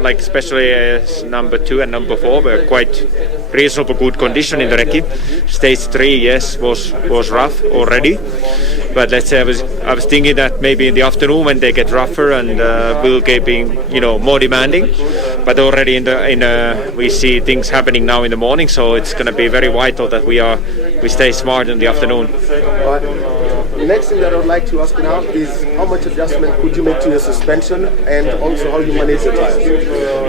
like especially number 2 and number 4 were quite reasonable good condition in the recce. Stage 3, yes, was rough already, but let's say I was thinking that maybe in the afternoon when they get rougher and will get being more demanding, but already we see things happening now in the morning, so it's going to be very vital that we stay smart in the afternoon. next thing that I would like to ask now is how much adjustment could you make to your suspension and also how you manage the tires?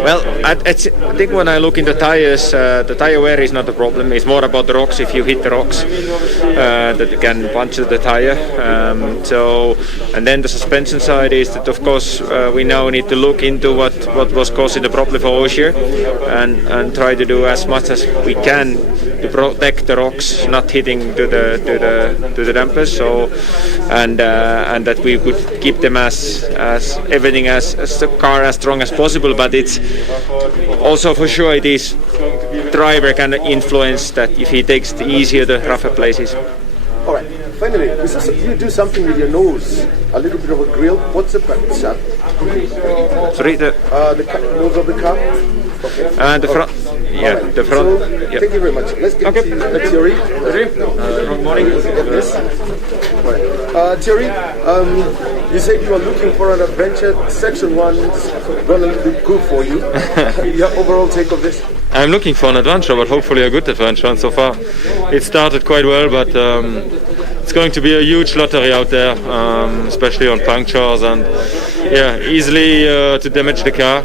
Well, I think when I look in the tires, the tire wear is not a problem. It's more about the rocks. If you hit the rocks, that you can puncture the tire. And then the suspension side is that, of course, we now need to look into what was causing the problem for Ogier and try to do as much as we can to protect the rocks not hitting to the dampers. So and that we could keep them as everything as the car as strong as possible. But it's also for sure it is driver can influence that if he takes the easier the rougher places. All right. Finally, you do something with your nose, a little bit of a grill. What's the practice shot? Sorry, the nose of the car. Okay. The front. Yeah, right. the front. So, yeah. Thank you very much. Let's get to Thierry. Good morning. Get this. Right. Thierry, you said you are looking for an adventure. Section 1 is going to be good for you. Your overall take of this? I'm looking for an adventure, but hopefully a good adventure. And so far, it started quite well, but it's going to be a huge lottery out there, especially on punctures and easily to damage the car.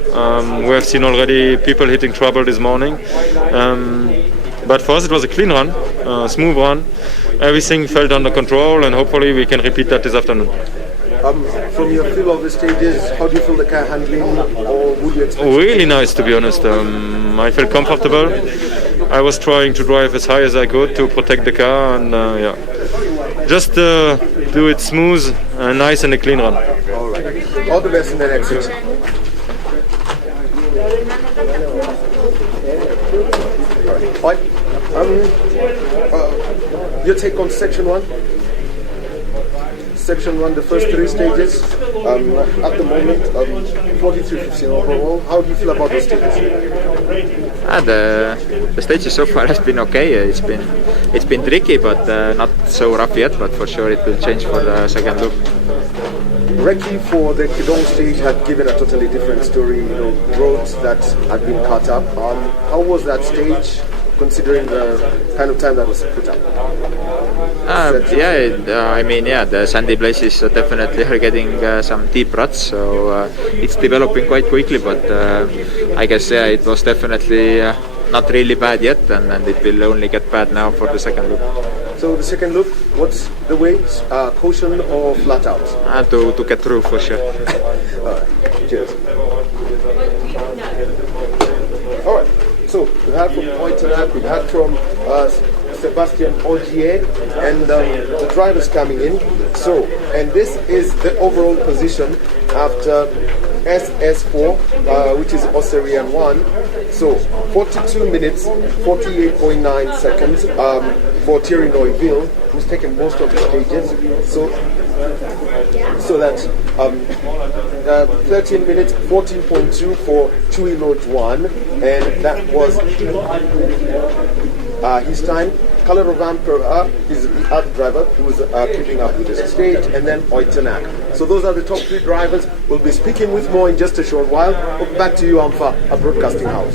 We have seen already people hitting trouble this morning. But for us, it was a clean run, smooth run. Everything felt under control, and hopefully we can repeat that this afternoon. From your feel of the stages, how do you feel the car handling, or would you expect? Really nice, to be honest. I felt comfortable. I was trying to drive as high as I could to protect the car, and just do it smooth, nice, and a clean run. All right. All the best in the next section. All right. Your take on section 1? Section 1, the first 3 stages. At the moment, 43.15 overall. How do you feel about those stages? The stages so far has been okay. It's been tricky, but not so rough yet. But for sure, it will change for the second loop. Recce for the Kidong stage had given a totally different story. Roads that had been cut up. How was that stage, considering the kind of time that was put up? The sandy places definitely are getting some deep ruts, so it's developing quite quickly. But I guess it was definitely not really bad yet, and it will only get bad now for the second loop. So the second loop, what's the way? Caution or flat out? To get through for sure. All right. Cheers. All right. So we had from Oitenak, we had from Sebastian Ogier, and the drivers coming in. So, and this is the overall position after SS4, which is Australian 1. So 42 minutes, 48.9 seconds for Thierry Neuville, who's taken most of the stages. So that's 13 minutes, 14.2 for Chui Lodge 1, and that was his time. Kalorovan is the other driver who is keeping up with the stage, and then Oitenak. So those are the top 3 drivers. We'll be speaking with more in just a short while. Back to you, Amfa, a broadcasting house.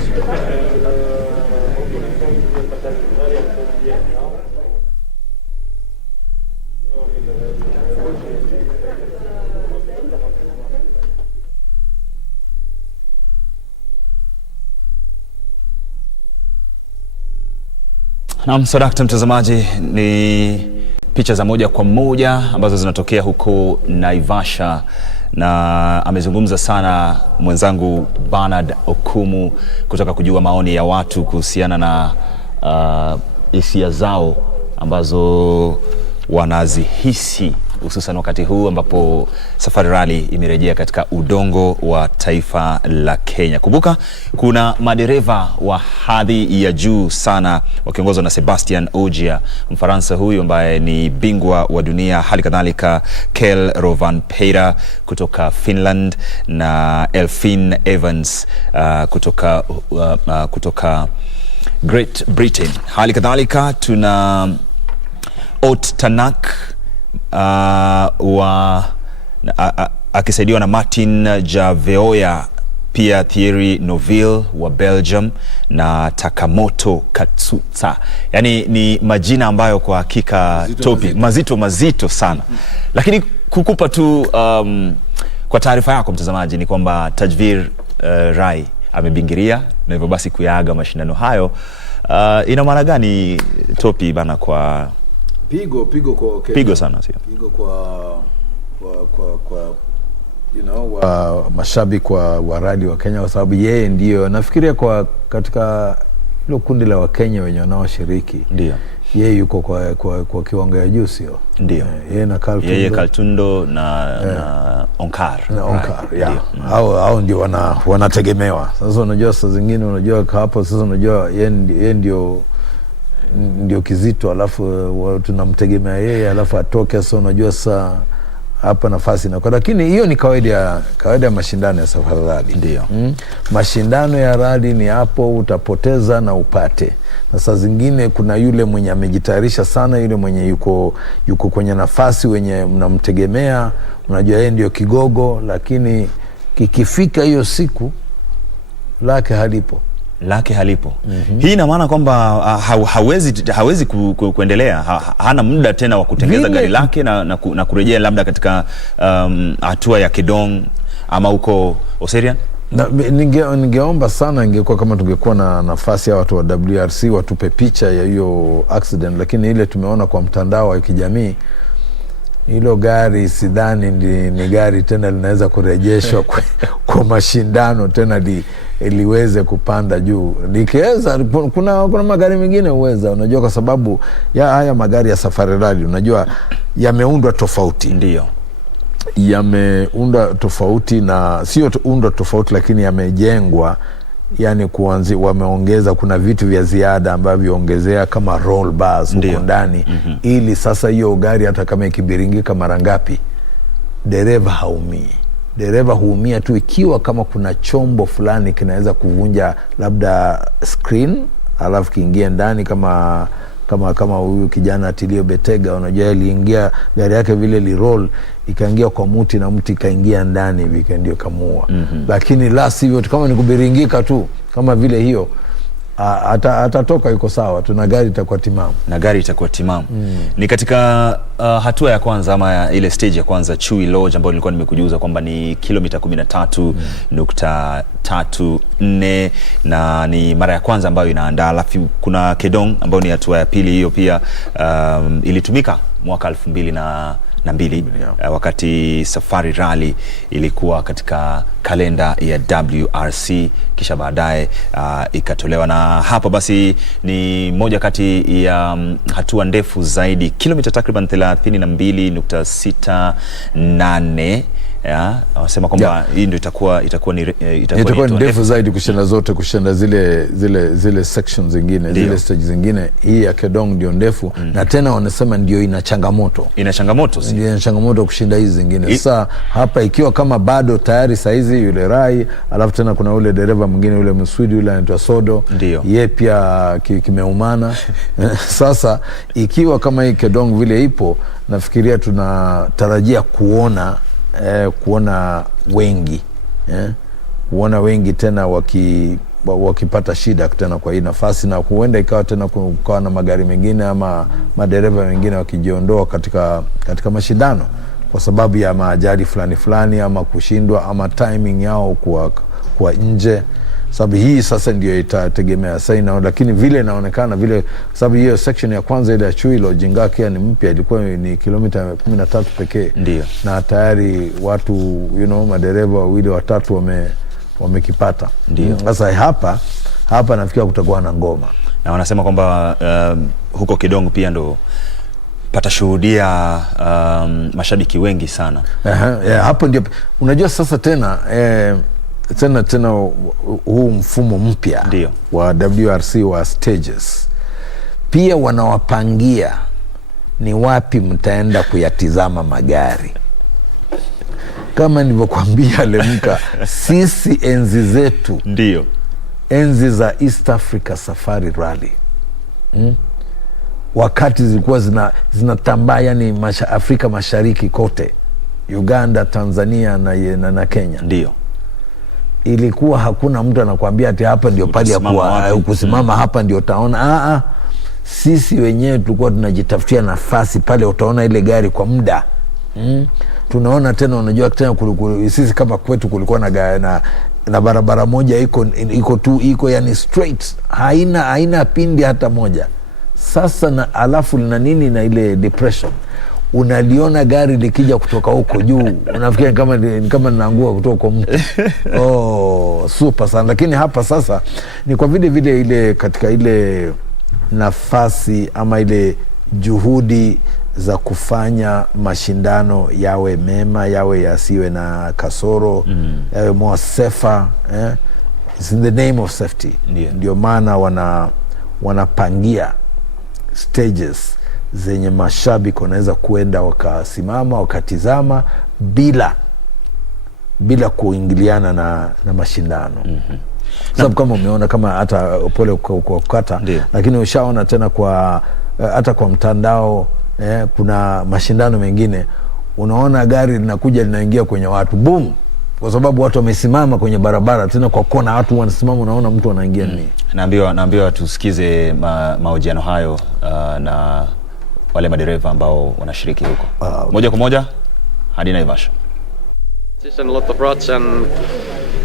Naam, sadakta mtazamaji, ni picha za moja kwa moja ambazo zinatokea huko Naivasha, na amezungumza sana mwenzangu Bernard Okumu kutaka kujua maoni ya watu kuhusiana na hisia zao ambazo wanazihisi hususan wakati huu ambapo Safari Rally imerejea katika udongo wa taifa la Kenya. Kumbuka kuna madereva wa hadhi ya juu sana wakiongozwa na Sebastian Ogier, Mfaransa huyu ambaye ni bingwa wa dunia, hali kadhalika Kel Rovanpera kutoka Finland na Elfyn Evans kutoka Great Britain. Hali kadhalika tuna Oitenak akisaidiwa na Martin Javeoya pia Thierry Neuville wa Belgium na Takamoto Katsutsa. Yani ni majina ambayo kwa hakika topi mazito sana. Lakini kukupa tu kwa taarifa yako mtazamaji ni kwamba Tajveer Rai amebingiria na hivyo basi kuyaaga mashindano hayo. Ina maana gani topi bana kwa pigo kwa Kenya. Pigo sana sio. Pigo kwa you know wa mashabiki wa rally wa Kenya, kwa sababu yeye ndio nafikiria kwa katika hilo kundi la Wakenya wenye wanaoshiriki. Ndio. Yeye yuko kwa kiwango ya juu sio? Ndio. Yeye na Kaltundo. Yeye Kaltundo na Onkar. Na Onkar, yeah. Hao ndio wanategemewa. Sasa unajua saa zingine unajua hapo sasa unajua yeye ndio kizito, alafu tunamtegemea yeye, alafu atoke. Sasa unajua sasa hapa nafasi na kwa, lakini hiyo ni kawaida ya mashindano ya safari rally. Ndio. Mashindano ya rally ni hapo utapoteza na upate. Na saa zingine kuna yule mwenye amejitayarisha sana, yule mwenye yuko kwenye nafasi wenye mnamtegemea, unajua yeye ndio kigogo, lakini kikifika hiyo siku lake halipo. Hii ina maana kwamba hawezi kuendelea, hana muda tena wa kutengeza gari lake na kurejea labda katika hatua ya Kedong ama huko Oserian. Ningeomba sana ingekuwa kama tungekuwa na nafasi ya watu wa WRC watupe picha ya hiyo accident, lakini ile tumeona kwa mtandao wa kijamii, hilo gari sidhani ni gari tena linaweza kurejeshwa kwa mashindano tena liweze kupanda juu. Likiweza kuna magari mengine uweza, unajua kwa sababu ya haya magari ya safari rally unajua yameundwa tofauti. Ndio. Yameundwa tofauti na sio undwa tofauti, lakini yamejengwa yani wameongeza, kuna vitu vya ziada ambavyo ongezea kama roll bars huko ndani, ili sasa hiyo gari hata kama ikibiringika mara ngapi dereva haumii. Dereva huumia tu ikiwa kama kuna chombo fulani kinaweza kuvunja labda screen, alafu kiingia ndani kama huyu kijana Atilio Betega, unajua aliingia gari yake vile liroll ikaingia kwa muti na mti ikaingia ndani hivi ndio kamua. Lakini la sivyo kama ni kubiringika tu kama vile hiyo atatoka yuko sawa tu na gari itakuwa timamu. Ni katika hatua ya kwanza ama ile stage ya kwanza Chui Lodge ambayo nilikuwa nimekujuza kwamba ni kilomita 13.34 na ni mara ya kwanza ambayo inaandaa. Alafu kuna Kedong ambayo ni hatua ya pili, hiyo pia ilitumika mwaka 2002 wakati Safari Rally ilikuwa katika kalenda ya WRC, kisha baadaye ikatolewa. Na hapa basi ni moja kati ya hatua ndefu zaidi, kilomita takriban 32.68. Wanasema kwamba hii ndio itakuwa ndefu zaidi kushinda zote, kushinda zile sections zingine, zile stage zingine. Hii ya Kedong ndio ndefu, na tena wanasema ndio ina changamoto kushinda hizi zingine. Sasa hapa ikiwa kama bado tayari saizi yule Rai, alafu tena kuna ule dereva mwingine yule Mswidi yule anaitwa Sodo, yeye pia kimeumana. Sasa ikiwa kama hii Kedong vile ipo, nafikiria tunatarajia kuona wengi tena wakipata shida tena kwa hii nafasi, na huenda ikawa tena kukawa na magari mengine ama madereva wengine wakijiondoa katika mashindano kwa sababu ya maajali fulani ama kushindwa ama timing yao kwa nje. Sababu hii sasa ndio itategemea sasa lakini vile inaonekana vile, sababu hiyo section ya kwanza ile ya Chui Lodge ingawa ni mpya, ilikuwa ni kilomita 13 pekee. Ndio. Na tayari watu madereva wawili watatu wamekipata. Ndio. Sasa hapa nafikiria kutakuwa na ngoma. Na wanasema kwamba huko Kedong pia ndo patashuhudia mashabiki wengi sana. Hapo ndio unajua sasa tena huu mfumo mpya wa WRC wa stages pia wanawapangia ni wapi mtaenda kuyatizama magari. Kama nilivyokuambia Lemka, sisi enzi zetu enzi za East Africa Safari Rally wakati zilikuwa zinatambaa yani Afrika Mashariki kote, Uganda, Tanzania na Kenya. ilikuwa hakuna mtu anakuambia ati hapa ndio pali ya kusimama hapa ndio utaona. Sisi wenyewe tulikuwa tunajitafutia nafasi pale utaona ile gari kwa muda. Tunaona tena, unajua tena sisi kama kwetu kulikuwa na barabara moja iko yani straight, haina pindi hata moja. Sasa na alafu na nini na ile depression, unaliona gari likija kutoka huko juu unafikiria kama linaangua kutoka kwa mtu. Super sana. Lakini hapa sasa ni kwa vile ile katika ile nafasi ama ile juhudi za kufanya mashindano yawe mema, yawe yasiwe na kasoro, yawe more safer, it's in the name of safety. Ndio maana wanapangia stages zenye mashabiki wanaweza kuenda wakasimama wakatizama bila kuingiliana na mashindano. Sababu kama umeona kama hata pole kwa kukata, lakini ushaona tena hata kwa mtandao, kuna mashindano mengine unaona gari linakuja linaingia kwenye watu boom, kwa sababu watu wamesimama kwenye barabara, tena kwa kona watu wanasimama, unaona mtu anaingia nini. Naambiwa tusikize mahojiano hayo na wale madereva ambao wanashiriki huko. Moja kwa moja hadi Naivasha. There's a lot of ruts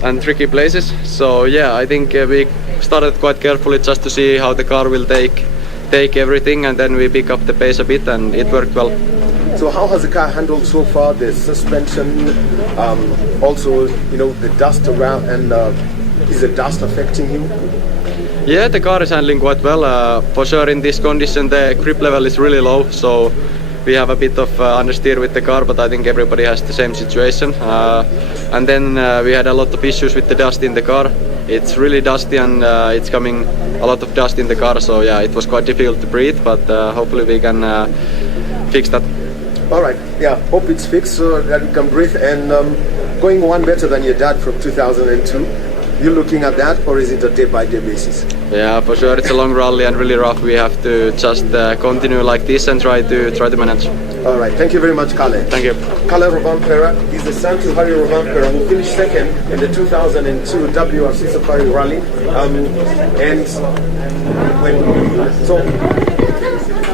and tricky places. So yeah, I think we started quite carefully just to see how the car will take everything, and then we pick up the pace a bit, and it worked well. So how has the car handled so far? The suspension, also the dust around, and is the dust affecting you? Yeah, the car is handling quite well. For sure, in this condition, the grip level is really low, so we have a bit of understeer with the car, but I think everybody has the same situation. And then we had a lot of issues with the dust in the car. It's really dusty, and it's coming a lot of dust in the car, so yeah, it was quite difficult to breathe, but hopefully we can fix that. All right, yeah, hope it's fixed so that you can breathe. And going one better than your dad from 2002, you looking at that, or is it a day-by-day basis? Yeah, for sure, it's a long rally and really rough. We have to just continue like this and try to manage. All right, thank you very much, Kale. Thank you. Kale Rovanpera is the son to Harry Rovanpera, who finished second in the 2002 WRC Safari Rally. And when we talk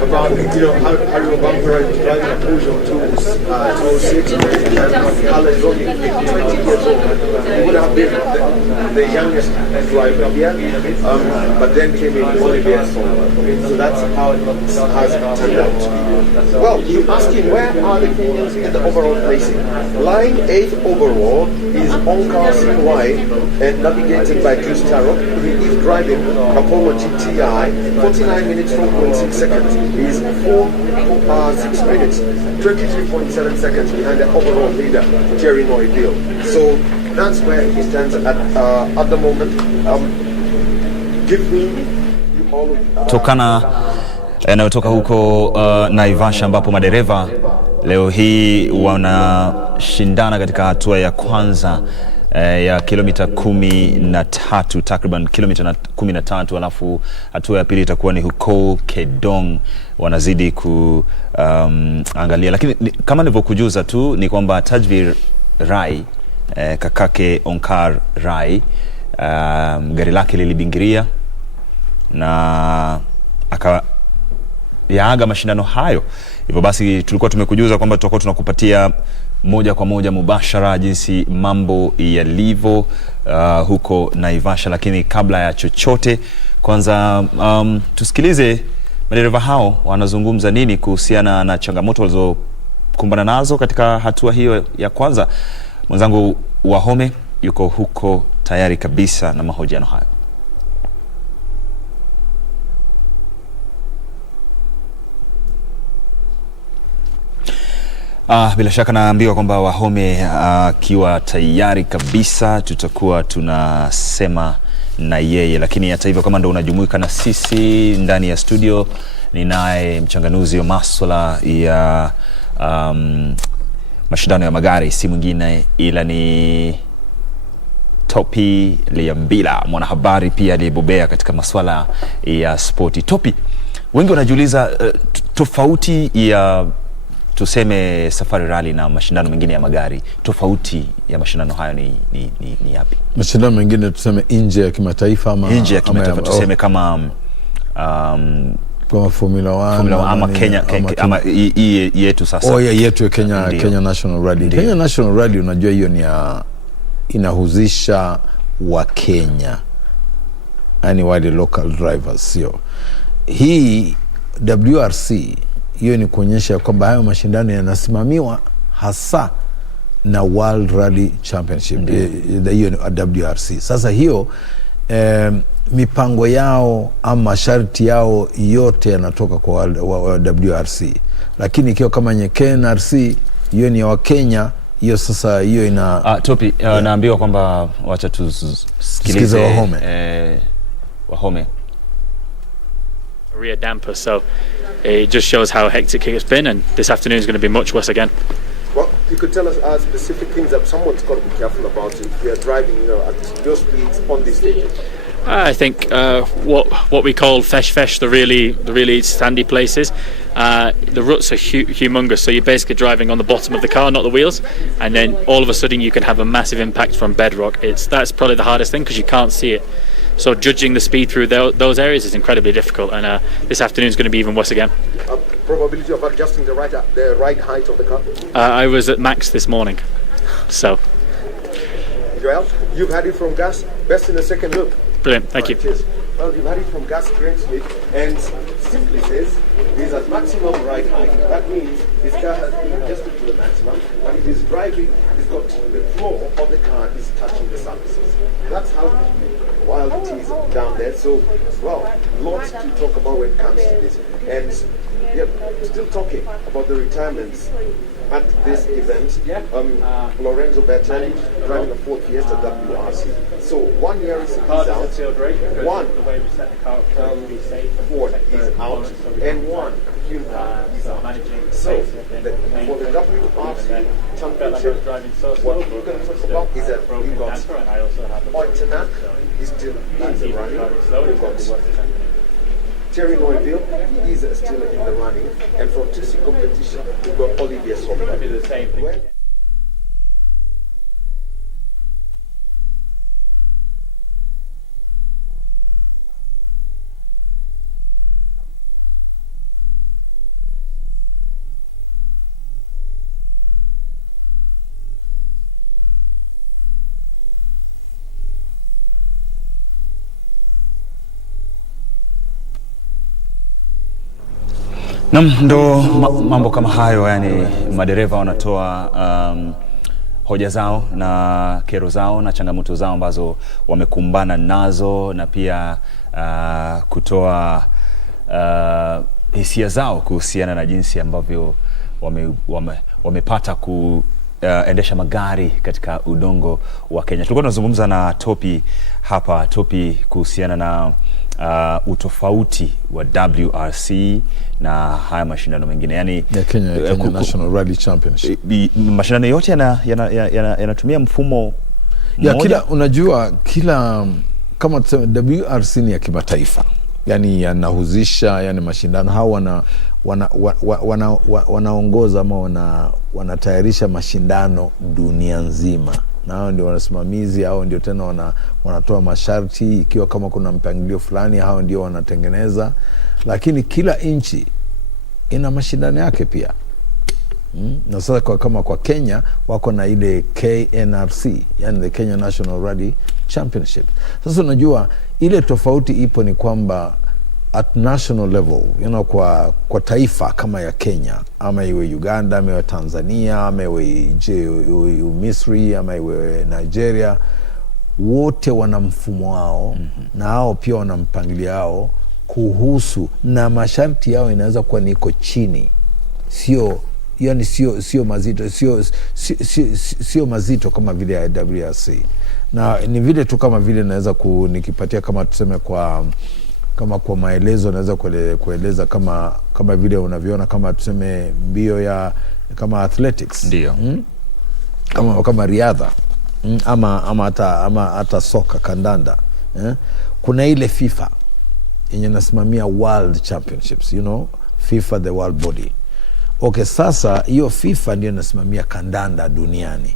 about Harry Rovanpera is driving a Peugeot 206, and Kale is only 20 years old. He would have been the youngest driver here, but then came in Olivier Son. So that's how it has turned out to be. Well, you ask him, where are the Kenyans in the overall placing? Line 8 overall is Onkar CY and navigated by Chris Tarot. He is driving Apollo GTI, 49 minutes, 4.6 seconds. He is 6 minutes, 23.7 seconds behind the overall leader, Jerry Noidil. So that's where he stands at the moment. Give me all tokana yanayotoka huko Naivasha, ambapo madereva leo hii wanashindana katika hatua ya kwanza ya kilomita 13, takriban kilomita 13, alafu hatua ya pili itakuwa ni huko Kedong, wanazidi kuangalia. Lakini kama nilivyokujuza tu ni kwamba Tajvir Rai, kakake Onkar Rai, gari lake lilibingiria na yaaga mashindano hayo. Hivyo basi tulikuwa tumekujuza kwamba tutakuwa tunakupatia moja kwa moja mubashara jinsi mambo yalivyo huko Naivasha. Lakini kabla ya chochote, kwanza tusikilize madereva hao wanazungumza nini kuhusiana na changamoto walizokumbana nazo katika hatua hiyo ya kwanza. Mwenzangu Wahome yuko huko tayari kabisa na mahojiano hayo. Bila shaka naambiwa kwamba Wahome akiwa tayari kabisa tutakuwa tunasema na yeye. Lakini hata hivyo, kama ndo unajumuika na sisi ndani ya studio, ninaye mchanganuzi wa masuala ya mashindano ya magari, si mwingine ila ni Topi Liambila, mwanahabari pia aliyebobea katika masuala ya spoti. Topi, wengi wanajiuliza tofauti ya tuseme Safari Rally na mashindano mengine ya magari, tofauti ya mashindano hayo ni yapi? Mashindano mengine tuseme nje ya kimataifa ama nje ya kimataifa, tuseme kama Formula 1 ama Kenya ama yetu sasa. Yetu ya Kenya National Rally. Ndiyo. Kenya National Rally unajua hiyo ni inahuzisha wa Kenya, yani wale local drivers, sio hii WRC. Hiyo ni kuonyesha kwamba hayo mashindano yanasimamiwa hasa na World Rally Championship, hiyo ni WRC. Sasa hiyo mipango yao ama sharti yao yote yanatoka kwa WRC, lakini ikiwa kama nye KNRC, hiyo ni wa Kenya. Hiyo sasa hiyo ina Topi, naambiwa kwamba wacha tusikilize Wahome. Rear damper, so it just shows how hectic it's been, and this afternoon is going to be much worse again. Well, you could tell us specific things that someone's got to be careful about if we are driving, at your speeds on these stages. I think what we call fesh, the really sandy places. The ruts are humongous, so you're basically driving on the bottom of the car, not the wheels, and then all of a sudden you can have a massive impact from bedrock. That's probably the hardest thing because you can't see it. So judging the speed through those areas is incredibly difficult, and this afternoon is going to be even worse again. Probability of adjusting the right height of the car? I was at max this morning, so. Joel, you've had it from gas, best in the second loop. Brilliant, thank you. Cheers. Well, you've had it from gas currently, and simply says there's a maximum right height. That means this car has been adjusted to the maximum, and it is driving, it's got the floor of the car is touching the surfaces. That's how wild it is down there. So, well, lots to talk about when it comes to this. And still talking about the retirements at this event. Lorenzo Bertelli driving a Ford Fiesta WRC. So 1 year is out, one Ford is out, and one Hyundai is out. So for the WRC Championship, what we're going to talk about is that we've got Oitenak is still in the running. We've got Terry Noiville, he is still in the running, and from TC competition, we've got Olivier Sommer. Ndo mambo kama hayo, yani madereva wanatoa hoja zao na kero zao na changamoto zao ambazo wamekumbana nazo, na pia kutoa hisia zao kuhusiana na jinsi ambavyo wamepata kuendesha magari katika udongo wa Kenya. Tulikuwa tunazungumza na Topi hapa, Topi, kuhusiana na utofauti wa WRC na haya mashindano mengine, yani Kenya National Rally Championship. Mashindano yote yanatumia mfumo mmoja. Unajua kama tuseme WRC ni ya kimataifa, yani yanahuzisha, yani mashindano hao wanaongoza ama wanatayarisha mashindano dunia nzima, na hao ndio wanasimamizi, hao ndio tena wanatoa masharti, ikiwa kama kuna mpangilio fulani hao ndio wanatengeneza. Lakini kila nchi ina mashindano yake pia. Na sasa kama kwa Kenya wako na ile KNRC, yani the Kenya National Rally Championship. Sasa unajua ile tofauti ipo ni kwamba at national level, kwa taifa kama ya Kenya, ama iwe Uganda, ama iwe Tanzania, ama iwe Misri, ama iwe Nigeria, wote wana mfumo wao, na hao pia wana mpangilio wao kuhusu, na masharti yao inaweza kuwa niko chini, sio mazito kama vile ya WRC. Na ni vile tu kama vile naweza nikipatia kama tuseme kwa maelezo, naweza kueleza kama vile unavyoona, kama tuseme mbio ya kama athletics, ndio kama riadha, ama hata soka, kandanda, kuna ile FIFA yenye nasimamia World Championships, FIFA the world body. Okay, sasa hiyo FIFA ndio inasimamia kandanda duniani.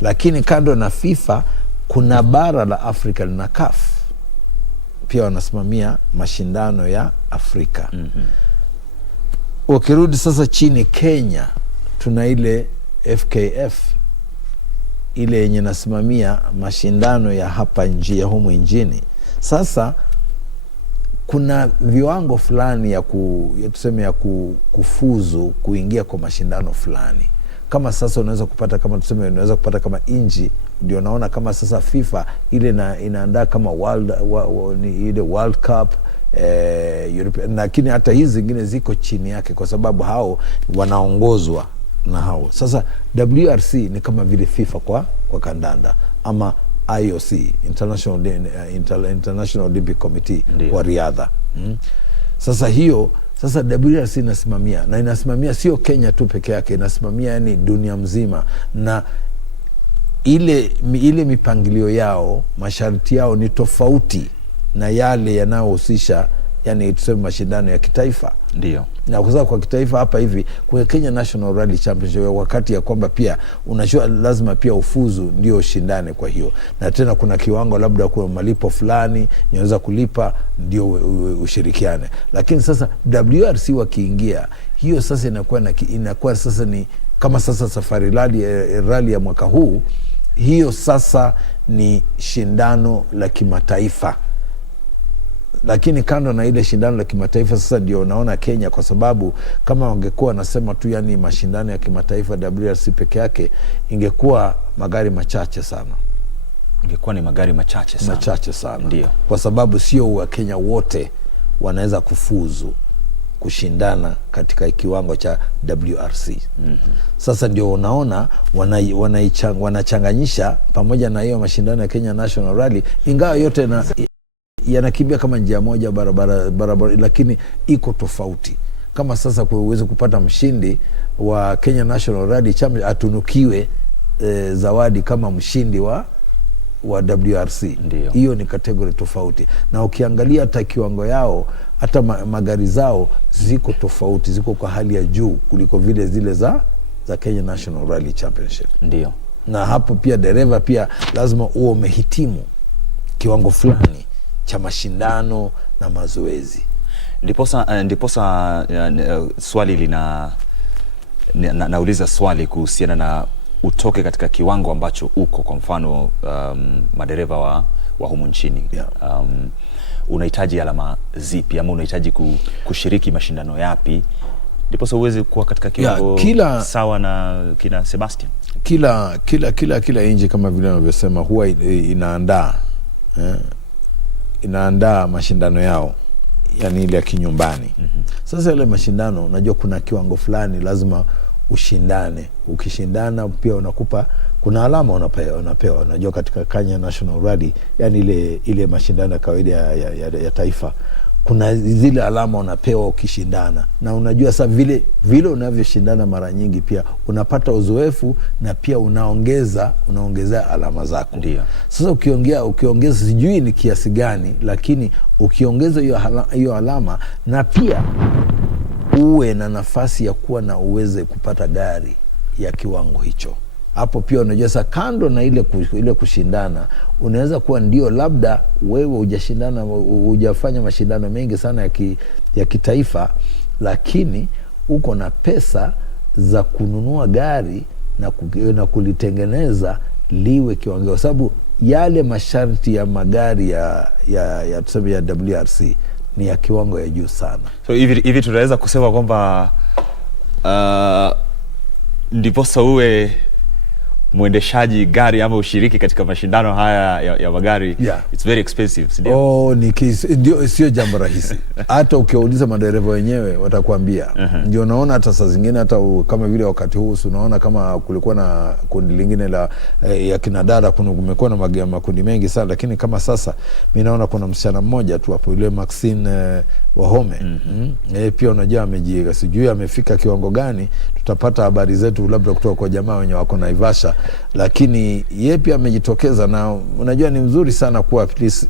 Lakini kando na FIFA kuna bara la Afrika lina CAF. Pia wanasimamia mashindano ya Afrika. Ukirudi sasa chini Kenya, tuna ile FKF, ile yenye nasimamia mashindano ya hapa ya humu nchini. Sasa kuna viwango fulani ya kufuzu kuingia kwa mashindano fulani. Kama sasa unaweza kupata kama inji, ndio naona kama sasa FIFA ile inaandaa kama ile World Cup lakini hata hizi zingine ziko chini yake kwa sababu hao wanaongozwa na hao. Sasa WRC ni kama vile FIFA kwa kandanda, ama IOC, International Olympic Committee kwa riadha. Sasa WRC inasimamia, na inasimamia sio Kenya tu peke yake, inasimamia yani dunia mzima, na ile mipangilio yao, masharti yao ni tofauti na yale yanayohusisha yani tuseme mashindano ya kitaifa. Ndio. Na kwa sababu kwa kitaifa hapa hivi kwa Kenya National Rally Championship, wakati ya kwamba pia unajua lazima pia ufuzu ndio ushindane. Kwa hiyo na tena kuna kiwango labda kwa malipo fulani unaweza kulipa ndio ushirikiane. Lakini sasa WRC wakiingia, hiyo sasa inakuwa sasa ni kama sasa safari rally ya mwaka huu, hiyo sasa ni shindano la kimataifa. Lakini kando na ile shindano la kimataifa, sasa ndio unaona Kenya, kwa sababu kama wangekuwa nasema tu yani mashindano ya kimataifa WRC peke yake, ingekuwa magari machache sana. Ingekuwa ni magari machache sana. Ndio. Kwa sababu sio wa Kenya wote wanaweza kufuzu kushindana katika kiwango cha WRC. Sasa ndio unaona wanachanganyisha pamoja na hiyo mashindano ya Kenya National Rally, ingawa yote yanakimbia kama njia moja barabara, lakini iko tofauti. Kama sasa uweze kupata mshindi wa Kenya National Rally Championship atunukiwe zawadi kama mshindi wa WRC. Hiyo ni kategori tofauti, na ukiangalia hata kiwango yao, hata magari zao ziko tofauti, ziko kwa hali ya juu kuliko vile zile za Kenya National Rally Championship. Ndio. Na hapo pia dereva pia lazima uwe umehitimu kiwango fulani cha mashindano na mazoezi. Ndiposa swali nauliza swali kuhusiana na utoke katika kiwango ambacho uko, kwa mfano madereva wa humu nchini. Unahitaji alama zipi, ama unahitaji kushiriki mashindano yapi ndiposa uweze kuwa katika kiwango sawa na kina Sebastian? Kila inji kama vile ninavyosema huwa inaandaa mashindano yao, yani ile ya kinyumbani. Sasa ile mashindano unajua kuna kiwango fulani lazima ushindane. Ukishindana pia kuna alama unapewa. Unajua katika Kenya National Rally, yani ile mashindano ya kawaida ya taifa, kuna zile alama unapewa ukishindana. Na unajua sasa vile unavyoshindana mara nyingi pia unapata uzoefu, na pia unaongezea alama zako. Ndio. Sasa ukiongeza sijui ni kiasi gani, lakini ukiongeza hiyo alama, na pia uwe na nafasi ya kuwa na uweze kupata gari ya kiwango hicho, hapo pia unajua sasa kando na ile kushindana, unaweza kuwa ndio labda wewe hujafanya mashindano mengi sana ya kitaifa, lakini uko na pesa za kununua gari na kulitengeneza liwe kiwango, kwa sababu yale masharti ya magari ya tuseme ya WRC ni ya kiwango ya juu sana. So hivi tunaweza kusema kwamba ndiposa uwe mwendeshaji gari ama ushiriki katika mashindano haya ya magari, it's very expensive, ndio? Ndio, sio jambo rahisi. Hata ukiuliza madereva wenyewe watakwambia. Ndio naona hata saa zingine, hata kama vile wakati huu unaona kama kulikuwa na kundi lingine ya kinadada, kumekuwa na makundi mengi sana, lakini kama sasa mimi naona kuna msichana mmoja tu hapo, yule Maxine Wahome. Pia unajua amejiega, sijui amefika kiwango gani. Tutapata habari zetu labda kutoka kwa jamaa wenye wako Naivasha, lakini yeye pia amejitokeza, na unajua ni mzuri sana kuwa at least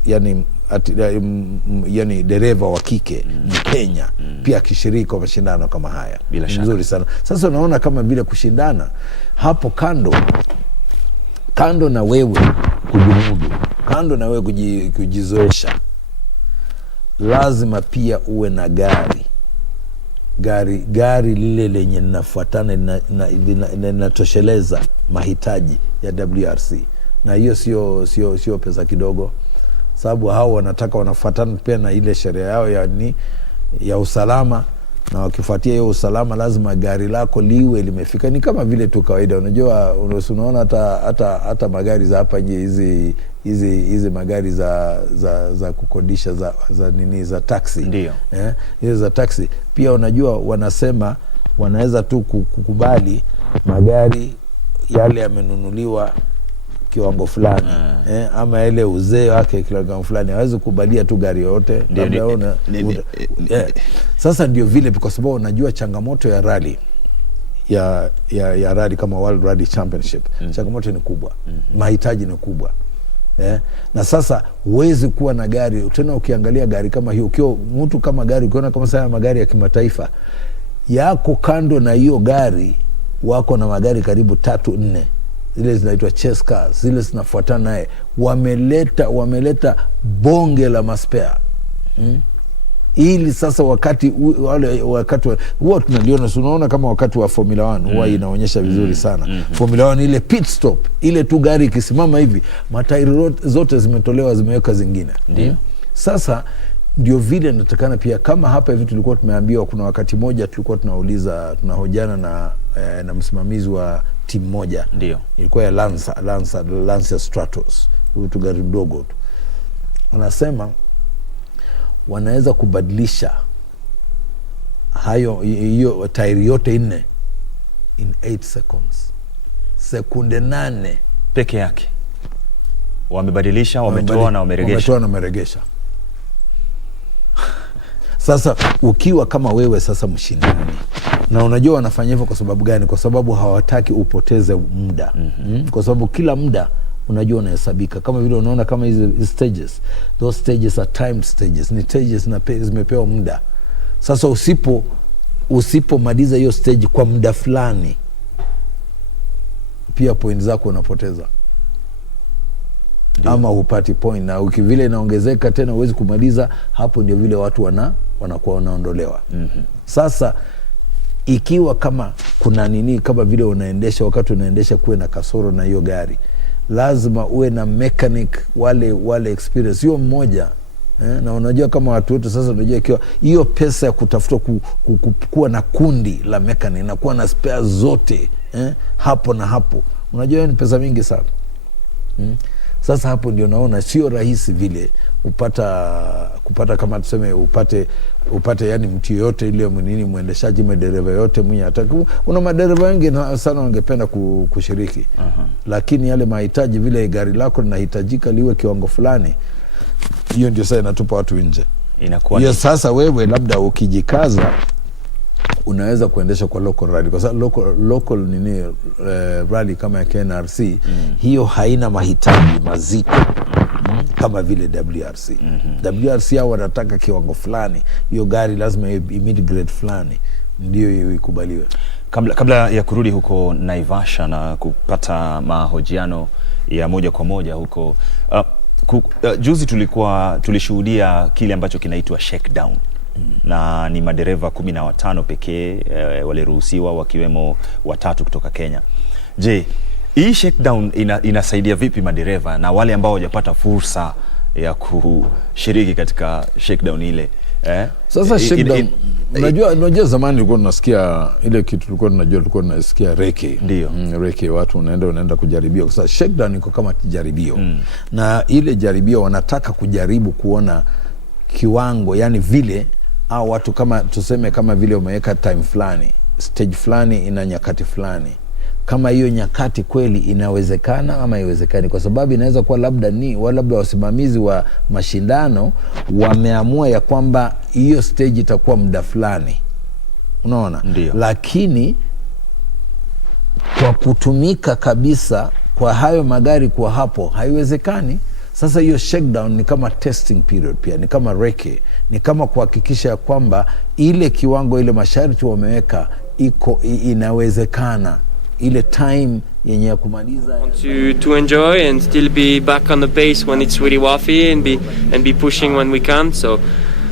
yani dereva wa kike Kenya pia akishiriki kwa mashindano kama haya. Bila shaka. Mzuri sana. Sasa unaona kama vile kushindana hapo kando na wewe kujimudu, kando na wewe kujizoesha, lazima pia uwe na gari lile lenye linafuatana linatosheleza mahitaji ya WRC, na hiyo sio pesa kidogo, sababu hao wanafuatana pia na ile sheria yao ya usalama, na wakifuatia hiyo usalama lazima gari lako liwe limefika. Ni kama vile tu kawaida, unajua unaona hata magari za hapa nje hizi magari za kukodisha za taxi, ndio hizo za taxi pia, unajua wanasema wanaweza tu kukubali magari yale yamenunuliwa kiwango fulani ama ile uzee wake kiwango fulani, hawezi kubalia tu gari yote. Sasa ndio vile, kwa sababu unajua changamoto ya rally ya rally kama World Rally Championship, changamoto ni kubwa, mahitaji ni kubwa. Na sasa huwezi kuwa na gari tena. Ukiangalia gari kama hiyo, ukiwa mtu kama gari, ukiona kama sana magari ya kimataifa yako, kando na hiyo gari wako na magari karibu 3-4, zile zinaitwa chase cars, zile zinafuatana naye. Wameleta bonge la maspea ili sasa wakati huwa tunaliona, unaona kama wakati wa Formula 1 huwa inaonyesha vizuri sana. Formula 1 ile pit stop, ile tu gari ikisimama hivi matairi zote zimetolewa, zimeweka zingine. Sasa ndio vile natakana pia, kama hapa hivi tulikuwa tumeambiwa, kuna wakati moja tulikuwa tunahojana na msimamizi wa timu moja, ndio ilikuwa ya Lancia Stratos, tu gari dogo tu. Anasema wanaweza kubadilisha hiyo tairi yote 4 in 8 seconds, sekunde 8 peke yake. Wamebadilisha, wametoa na wameregesha. Sasa ukiwa kama wewe sasa mshindani, na unajua wanafanya hivyo kwa sababu gani? Kwa sababu hawataki upoteze muda. Kwa sababu kila muda unajua unahesabika, kama vile unaona kama hizi stages, those stages are timed stages, ni stages na zimepewa muda. Sasa usipomaliza hiyo stage kwa muda fulani, pia point zako unapoteza. Ama hupati point, na ukivile inaongezeka tena huwezi kumaliza, hapo ndio vile watu wanakuwa wanaondolewa. Sasa ikiwa kama kuna kama vile wakati unaendesha kuwe na kasoro na hiyo gari, lazima uwe na mechanic wale experience, hiyo mmoja. Na unajua kama watu wote sasa, unajua ikiwa hiyo pesa ya kutafuta kuwa na kundi la mechanic na kuwa na spare zote hapo na hapo, unajua ni pesa mingi sana. Sasa hapo ndio naona sio rahisi vile kupata kama tuseme upate yani mtu yote ile muendeshaji, madereva yote mwenye ataka. Una madereva wengi sana wangependa kushiriki. Lakini yale mahitaji, vile gari lako linahitajika liwe kiwango fulani, hiyo ndio sasa inatupa watu nje. Inakuwa hiyo sasa wewe labda ukijikaza unaweza kuendesha kwa local rally, kwa sababu local rally kama ya KNRC hiyo haina mahitaji mazito kama vile WRC. WRC hao wanataka kiwango fulani, hiyo gari lazima imit grade fulani ndio ikubaliwe. Kabla ya kurudi huko Naivasha na kupata mahojiano ya moja kwa moja huko, juzi tulishuhudia kile ambacho kinaitwa shakedown. Na ni madereva 15 pekee waliruhusiwa, wakiwemo 3 kutoka Kenya. Je, hii shakedown inasaidia vipi madereva na wale ambao hawajapata fursa ya kushiriki katika shakedown ile? Sasa shakedown, unajua zamani tulikuwa tunasikia ile kitu, tulikuwa tunasikia reke. Ndio. Reke, watu unaenda kujaribia. Kwa sababu shakedown iko kama jaribio. Na ile jaribio wanataka kujaribu kuona kiwango, yani vile au watu kama tuseme kama vile umeweka time fulani, stage fulani ina nyakati fulani, kama hiyo nyakati kweli inawezekana ama haiwezekani. Kwa sababu inaweza kuwa labda wasimamizi wa mashindano wameamua ya kwamba hiyo stage itakuwa muda fulani, unaona. Ndiyo. Lakini kwa kutumika kabisa kwa hayo magari kwa hapo haiwezekani. Sasa hiyo shakedown ni kama testing period, pia ni kama reke, ni kama kuhakikisha kwamba ile kiwango, ile masharti wameweka inawezekana, ile time yenye kumaliza to enjoy and still be back on the pace when it's really worthy and be pushing when we can. So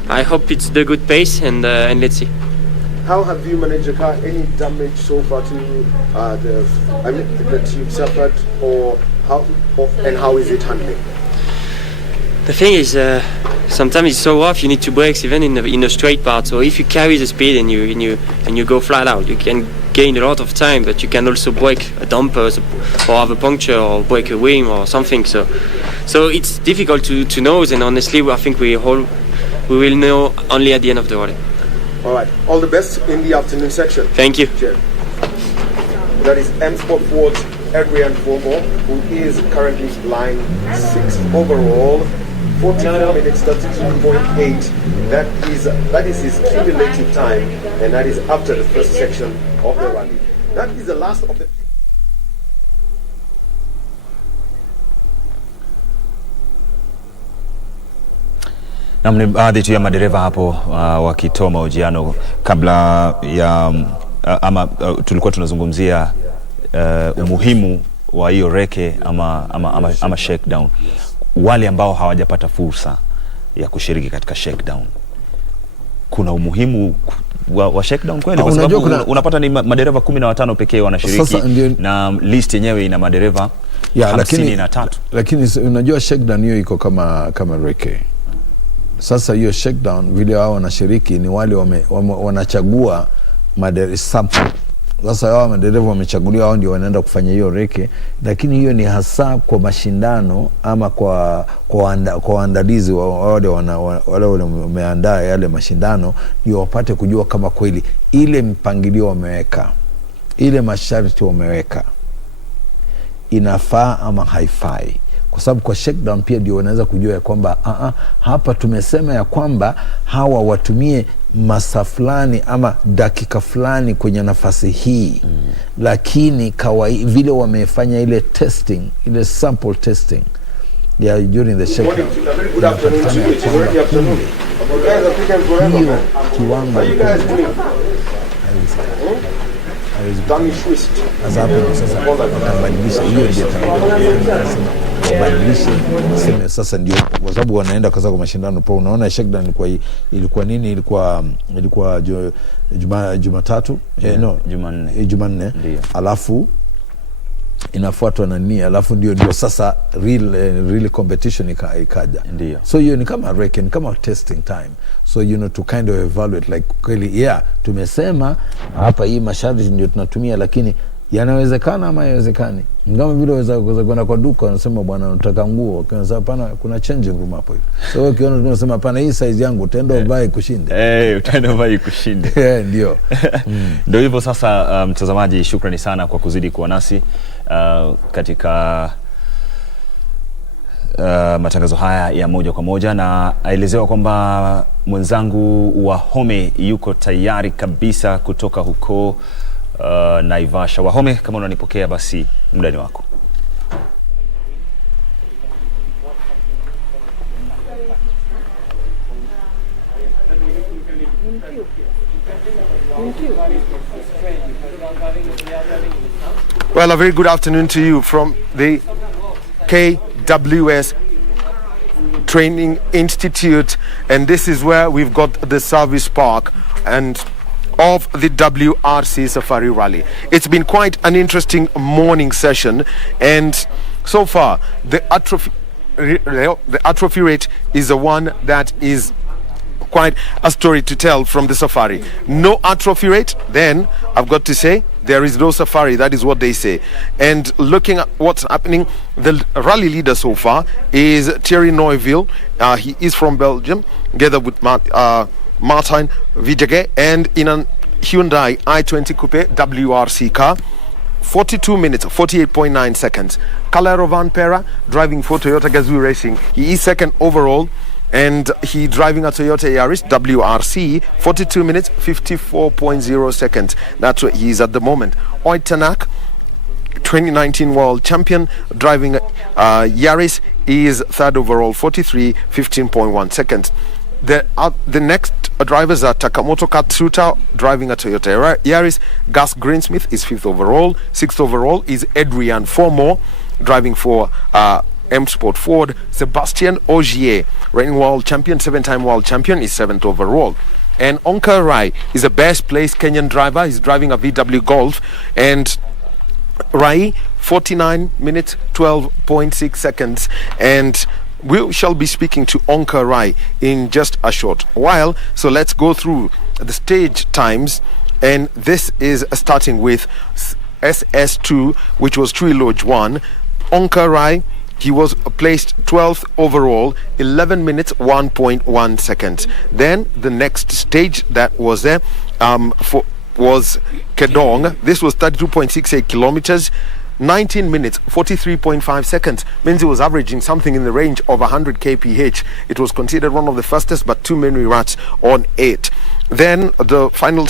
I hope it's the good pace and let's see. How have you managed the car? Any damage so far to that you've suffered, or how is it handling? The thing is, sometimes it's so rough. You need to brake even in the straight part. So if you carry the speed and you go flat out, you can gain a lot of time. But you can also break a dumper or have a puncture or break a wing or something. So it's difficult to know. And honestly, I think we will know only at the end of the rally. All right. All the best in the afternoon section. Thank you. Cheers. That is M Sport Ford's Adrian Fogo, who is currently line 6 overall. 44 minutes 32.8. That is his cumulative time, and that is after the first section of the rally. That is the last of the. Na ni baadhi tu ya madereva hapo wakitoa mahojiano kabla ya tulikuwa tunazungumzia umuhimu wa hiyo reke ama shakedown. Wale ambao hawajapata fursa ya kushiriki katika shakedown, kuna umuhimu wa shakedown kweli, kwa sababu unapata ni madereva 15 pekee wanashiriki na list yenyewe ina madereva 53. Lakini unajua shakedown hiyo iko kama reke. Sasa hiyo shakedown vile wao wanashiriki ni wale wanachagua sample. Sasa wao madereva wamechaguliwa, wao ndio wanaenda kufanya hiyo reke, lakini hiyo ni hasa kwa mashindano ama kwa waandalizi wale wameandaa yale mashindano, ndio wapate kujua kama kweli ile mpangilio wameweka, ile masharti wameweka inafaa ama haifai. Kwa sababu kwa shakedown pia ndio wanaweza kujua ya kwamba hapa tumesema ya kwamba hawa watumie masaa fulani ama dakika fulani kwenye nafasi hii, lakini vile wamefanya ile testing, ile sample testing during the shakedown, Good afternoon to you. It's already afternoon. You guys are picking forever, man. How are you guys doing? Sasa wakabadilisha hiyo ndio sasa ndio kwa sababu wanaenda kwa mashindano pro. Unaona shakedown ilikuwa nini? Ilikuwa Jumatatu, Jumanne, alafu inafuatwa na nini, alafu ndio sasa real competition ikaja. So hiyo ni kama reckon, kama testing time, so to kind of evaluate like kweli tumesema hapa hii masharti ndio tunatumia, lakini yanawezekana ama haiwezekani. Ngama vile waweza kwenda kwa duka unasema bwana nataka nguo, ukisema hapana kuna changing room hapo hivi. So wewe ukiona tunasema hapana hii size yangu utaenda uvae kushinde. Utaenda uvae kushinde. Ndio. Ndio hivyo sasa. Mtazamaji, shukrani sana kwa kuzidi kuwa nasi katika matangazo haya ya moja kwa moja, na aelezewa kwamba mwenzangu Wahome yuko tayari kabisa kutoka huko Naivasha. Wahome, kama unanipokea basi muda ni wako. Well, a very good afternoon to you from the KWS Training Institute, and this is where we've got the service park and of the WRC Safari Rally. It's been quite an interesting morning session, and so far the atrophy rate is the one that is quite a story to tell from the safari. No atrophy rate, then I've got to say there is no safari. That is what they say. And looking at what's happening, the rally leader so far is Thierry Neuville. He is from Belgium, together with Martin Vijage, and in a Hyundai i20 Coupe WRC car. 42 minutes, 48.9 seconds. Calero Van Pera, driving for Toyota Gazoo Racing. He is second overall, and he driving a Toyota Yaris WRC. 42 minutes, 54.0 seconds. That's where he is at the moment. Oitanak 2019 world champion, driving Yaris, is third overall, 43:15.1 seconds. The next drivers are Takamoto Katsuta, driving a Toyota Yaris. Gus Greensmith is fifth overall. Sixth overall is Adrian Formore, driving for M Sport Ford. Sebastian Ogier, reigning world champion, 7-time world champion, is seventh overall. And Onkar Rai is a best placed Kenyan driver. He's driving a VW Golf, and Rai 49 minutes 12.6 seconds. And we shall be speaking to Onkar Rai in just a short while. So let's go through the stage times, and this is starting with SS2, which was Tree Lodge 1. Onkar Rai, he was placed 12th overall, 11 minutes 1.1 seconds. Then the next stage that was there was Kedong. This was 32.68 kilometers, 19 minutes 43.5 seconds. Means it was averaging something in the range of 100 kph. It was considered one of the fastest, but too many rats on it. Then the final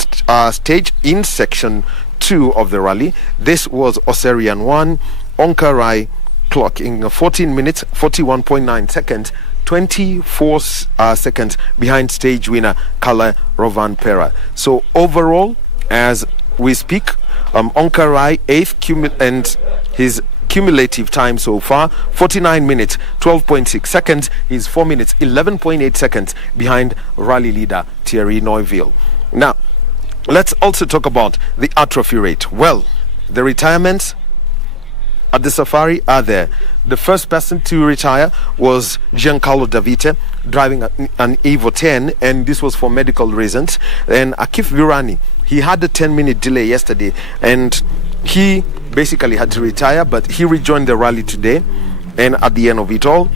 stage in section 2 of the rally, this was Oserian 1. Onkar Rai clocking 14 minutes 41.9 seconds, 24 seconds behind stage winner Kala Rovan Pera. So overall, as we speak, Onkar Rai 8th and his cumulative time so far 49 minutes 12.6 seconds. Is 4 minutes 11.8 seconds behind rally leader Thierry Neuville. Now let's also talk about the atrophy rate. Well, the retirements at the safari are there. The first person to retire was Giancarlo Davite, driving an Evo 10, and this was for medical reasons. And Akif Virani, he had a 10-minute delay yesterday, and he basically had to retire, but he rejoined the rally today. And at the end of it all,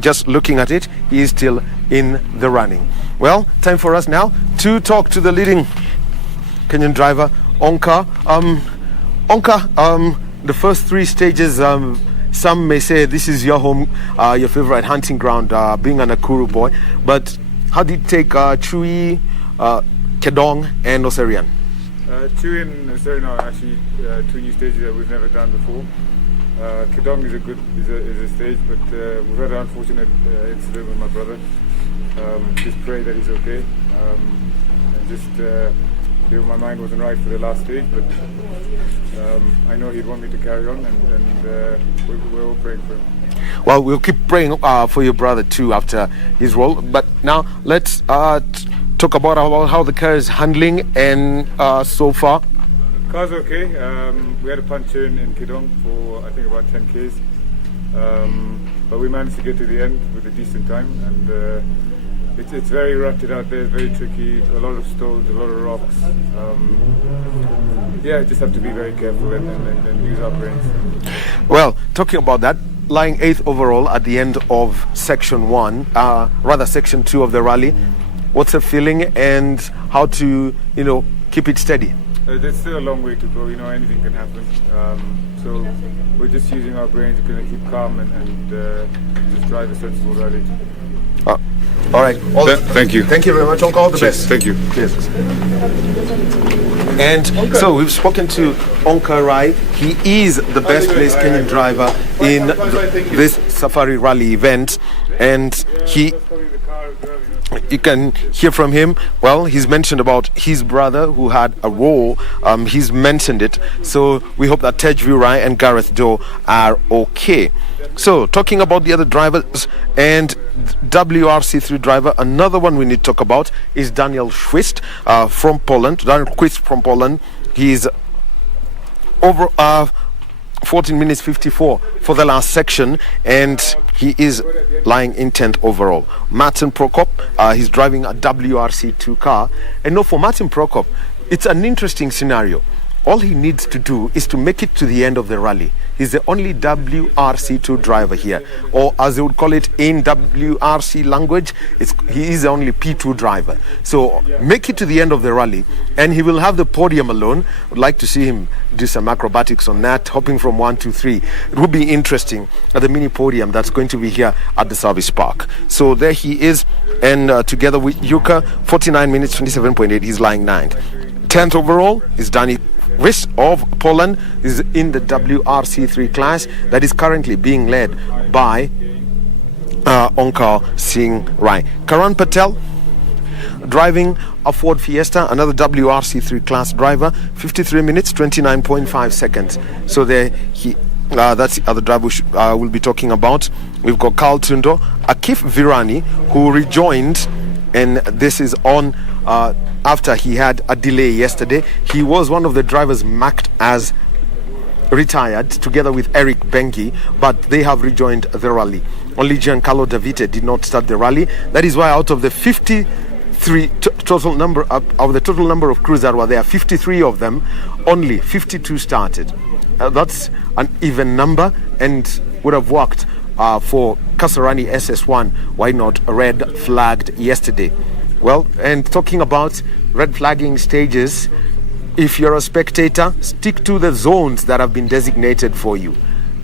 just looking at it, he is still in the running. Well, time for us now to talk to the leading Kenyan driver, Onkar. Onkar, the first three stages, some may say this is your home, your favorite hunting ground, being a Nakuru boy. But how did you take Chui, Kedong, and Oserian? Chui and Oserian are actually two new stages that we've never done before. Kedong is a stage, but we've had an unfortunate incident with my brother. Just pray that he's okay, and just. My mind wasn't right for the last stage, but I know he'd want me to carry on, and we're all praying for him. Well, we'll keep praying for your brother too after his role. But now let's talk about how the car is handling, and so far. Car's okay. We had a puncture in Kedong for I think about 10 Ks, but we managed to get to the end with a decent time, and it's very rutted out there, very tricky, a lot of stones, a lot of rocks. Just have to be very careful and use our brains. Well, talking about that, lying 8th overall at the end of section 1, rather section 2 of the rally, what's the feeling and how to, keep it steady? There's still a long way to go, anything can happen. So we're just using our brains, we're going to keep calm and just drive a sensible rally. All right. Thank you. Thank you very much, Uncle. All the best. Thank you. Cheers. And so we've spoken to Onkar Rai. He is the best placed Kenyan driver in this Safari Rally event, and you can hear from him. Well, he's mentioned about his brother who had a role. He's mentioned it. So we hope that Tejvi Rai and Gareth Doe are okay. So talking about the other drivers and WRC3 driver, another one we need to talk about is Daniel Quist from Poland. Daniel Quist from Poland. He's over 14 minutes 54 for the last section, and he is lying in 10th overall. Martin Prokop, he's driving a WRC2 car. And no, for Martin Prokop, it's an interesting scenario. All he needs to do is to make it to the end of the rally. He's the only WRC2 driver here, or as they would call it in WRC language, he is the only P2 driver. So make it to the end of the rally, and he will have the podium alone. I'd like to see him do some acrobatics on that, hopping from 1 to 3. It would be interesting at the mini podium that's going to be here at the service park. So there he is, and together with Yuka, 49 minutes 27.8, he's lying 9th. 10th overall is Danny West of Poland is in the WRC3 class that is currently being led by Onkar Singh Rai. Karan Patel driving a Ford Fiesta, another WRC3 class driver, 53 minutes 29.5 seconds. So there that's the other driver we'll be talking about. We've got Carl Tundo, Akif Virani, who rejoined, and this is on after he had a delay yesterday. He was one of the drivers marked as retired together with Eric Bengi, but they have rejoined the rally. Only Giancarlo Davite did not start the rally. That is why out of the 53 total number of the total number of crews that were there, 53 of them, only 52 started. That's an even number and would have worked for Kasarani SS1. Why not red flagged yesterday? Well, and talking about red flagging stages, if you're a spectator, stick to the zones that have been designated for you.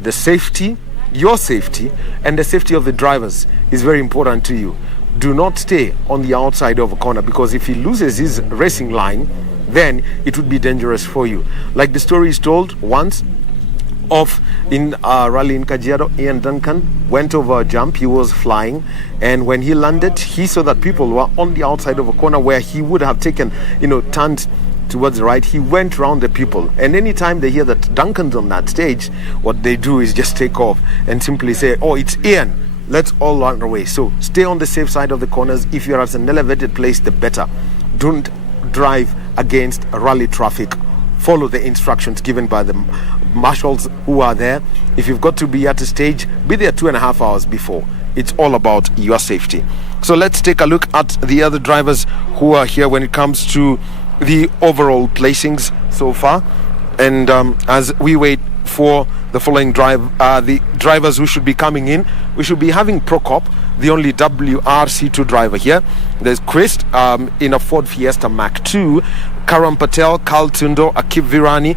The safety, your safety, and the safety of the drivers is very important to you. Do not stay on the outside of a corner, because if he loses his racing line, then it would be dangerous for you. Like the story is told once of in a rally in Kajiado, Ian Duncan went over a jump. He was flying, and when he landed, he saw that people were on the outside of a corner where he would have taken, turned towards the right. He went around the people, and anytime they hear that Duncan's on that stage, what they do is just take off and simply say, oh, it's Ian, let's all run away. So stay on the safe side of the corners. If you're at an elevated place, the better. Don't drive against rally traffic. Follow the instructions given by the marshals who are there. If you've got to be at a stage, be there 2.5 hours before. It's all about your safety. So let's take a look at the other drivers who are here when it comes to the overall placings so far. And as we wait for the following the drivers who should be coming in, we should be having Prokop, the only WRC2 driver here. There's Chris in a Ford Fiesta Mach 2, Karan Patel, Carl Tundo, Akif Virani,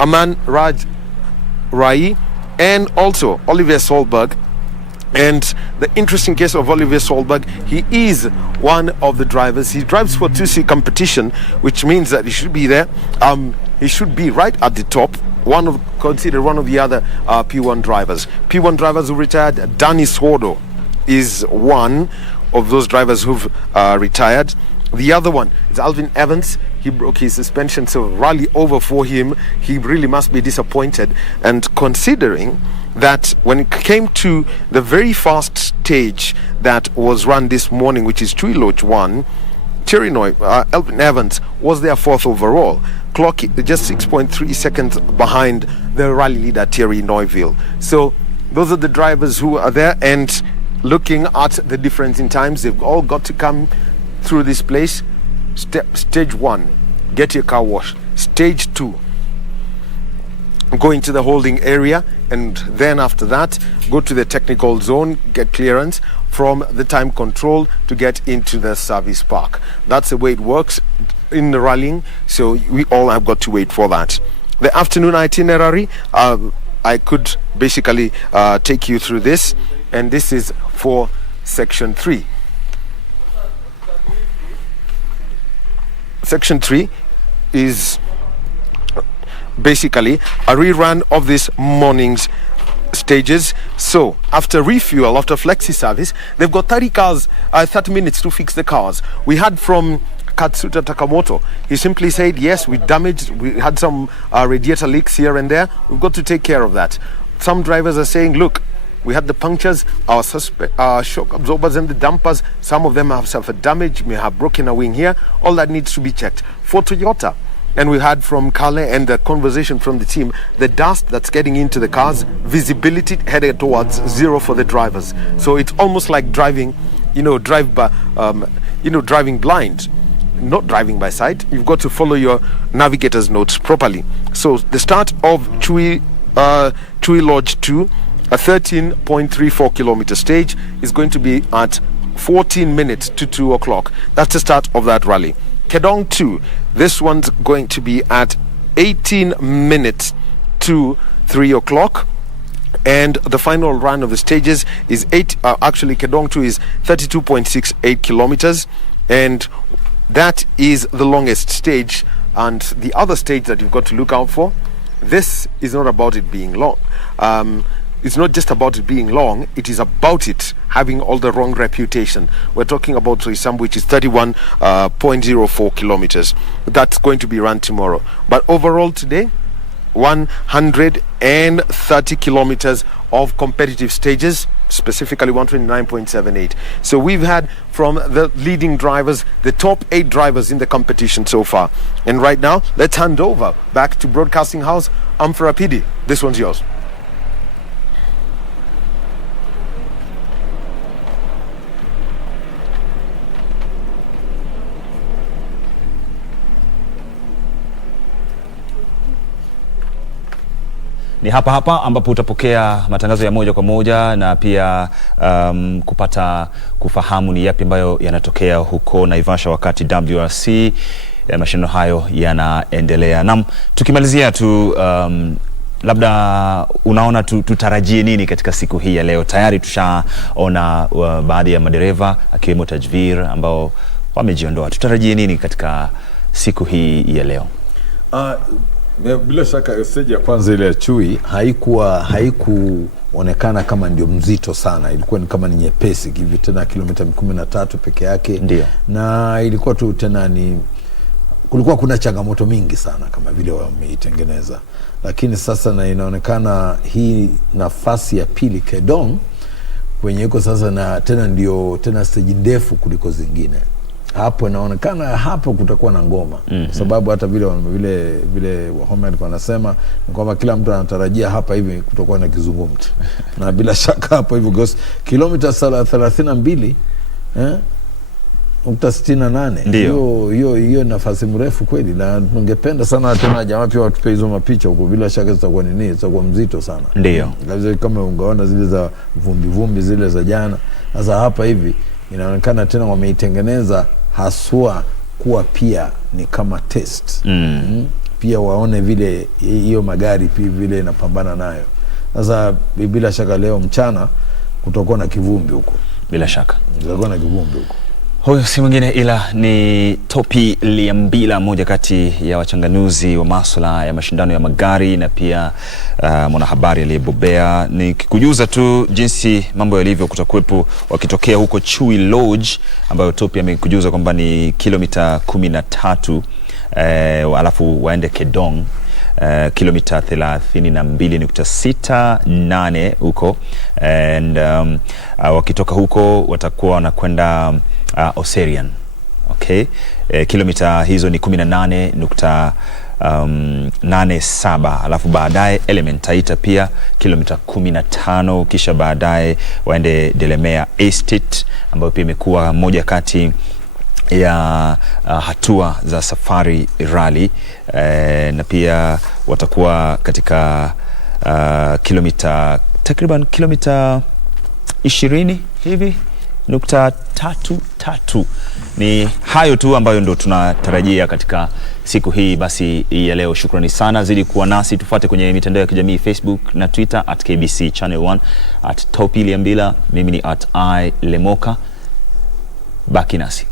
Aman Raj Rai, and also Olivier Solberg. And the interesting case of Olivier Solberg, he is one of the drivers. He drives for 2C competition, which means that he should be there. He should be right at the top, considered one of the other P1 drivers. P1 drivers who retired, Danny Sordo is one of those drivers who've retired. The other one is Alvin Evans. He broke his suspension, so rally over for him. He really must be disappointed. And considering that when it came to the very first stage that was run this morning, which is Chui Lodge 1, Alvin Evans was their fourth overall, clock just 6.3 seconds behind the rally leader Thierry Neuville. So those are the drivers who are there, and looking at the difference in times, they've all got to come through this place. Stage 1, get your car washed. Stage 2, go into the holding area, and then after that go to the technical zone, get clearance from the time control to get into the service park. That's the way it works in the rallying, so we all have got to wait for that. The afternoon itinerary, I could basically take you through this, and this is for section 3. Section 3 is basically a rerun of this morning's stages. So after refuel, after flexi service, they've got 30 minutes to fix the cars. We had from Katsuta Takamoto, he simply said, yes, we had some radiator leaks here and there, we've got to take care of that. Some drivers are saying, look, we had the punctures, our shock absorbers and the dampers, some of them have suffered damage, may have broken a wing here. All that needs to be checked. For Toyota, and we had from Kale and the conversation from the team, the dust that's getting into the cars, visibility headed towards zero for the drivers. So it's almost like driving, driving blind, not driving by sight. You've got to follow your navigator's notes properly. So the start of Chui Lodge 2, a 13.34 kilometer stage, is going to be at 14 minutes to 2 o'clock. That's the start of that rally. Kedong 2, this one's going to be at 18 minutes to 3 o'clock. And the final run of the stages is Kedong 2 is 32.68 kilometers. And That is the longest stage, and the other stage that you've got to look out for, this is not about it being long. It's not just about it being long, it is about it having all the wrong reputation. We're talking about Roysam, which is 31.04 kilometers. That's going to be run tomorrow. But overall today, 130 kilometers of competitive stages, specifically 129.78. So we've had from the leading drivers, the top 8 drivers in the competition so far. And right now, let's hand over back to Broadcasting House. Amfarapidi, this one's yours. Ni hapa ambapo utapokea matangazo ya moja kwa moja na pia kupata kufahamu ni yapi ambayo yanatokea huko Naivasha wakati WRC mashindano hayo yanaendelea. Naam, tukimalizia tu labda unaona tutarajie nini katika siku hii ya leo? Tayari tushaona baadhi ya madereva akiwemo Tajvir ambao wamejiondoa. Tutarajie nini katika siku hii ya leo? Bila shaka stage ya kwanza ile ya Chui haikuonekana kama ndio mzito sana, ilikuwa ni kama ni nyepesi hivi, tena kilomita 13 peke yake. Ndiyo. Na ilikuwa tu tena kulikuwa kuna changamoto mingi sana kama vile wameitengeneza, lakini sasa na inaonekana hii nafasi ya pili Kedong kwenye iko sasa, na tena ndio tena stage ndefu kuliko zingine. Hapo inaonekana hapo kutakuwa na ngoma. Sababu hata vile Wahome alikuwa anasema ni kwamba kila mtu anatarajia hapa hivi kutakuwa na kizungumti. Na bila shaka hapo hivyo because kilomita 32 68 hiyo nafasi mrefu kweli, na tungependa sana tena jamaa pia watupe hizo mapicha huko. Bila shaka zitakuwa nini, zitakuwa mzito sana. Ndio. Kama ungaona zile za vumbi zile za jana, sasa hapa hivi inaonekana tena wameitengeneza haswa kuwa pia ni kama test. Pia waone vile hiyo magari pia vile inapambana nayo. Sasa bila shaka leo mchana kutakuwa na kivumbi huko. Bila shaka kutakuwa na kivumbi huko. Huyo si mwingine ila ni Topi Liambila, moja kati ya wachanganuzi wa masuala ya mashindano ya magari na pia mwanahabari aliyebobea. Ni kikujuza tu jinsi mambo yalivyo. Kutakuwepo wakitokea huko Chui Lodge, ambayo Topi amekujuza kwamba ni kilomita 13, alafu waende Kedong kilomita 32.68 huko, and wakitoka huko watakuwa wanakwenda Oserian. Okay, kilomita hizo ni 18.87, alafu baadaye Element Taita pia kilomita 15, kisha baadaye waende Delemere Estate ambayo pia imekuwa moja kati ya hatua za Safari Rally, na pia watakuwa katika takriban kilomita 20 hivi .33. Ni hayo tu ambayo ndo tunatarajia katika siku hii basi ya leo. Shukrani sana, zidi kuwa nasi, tufuate kwenye mitandao ya kijamii Facebook na Twitter @KBC Channel 1, @Topi Liambila, mimi ni @ilemoka. Baki nasi.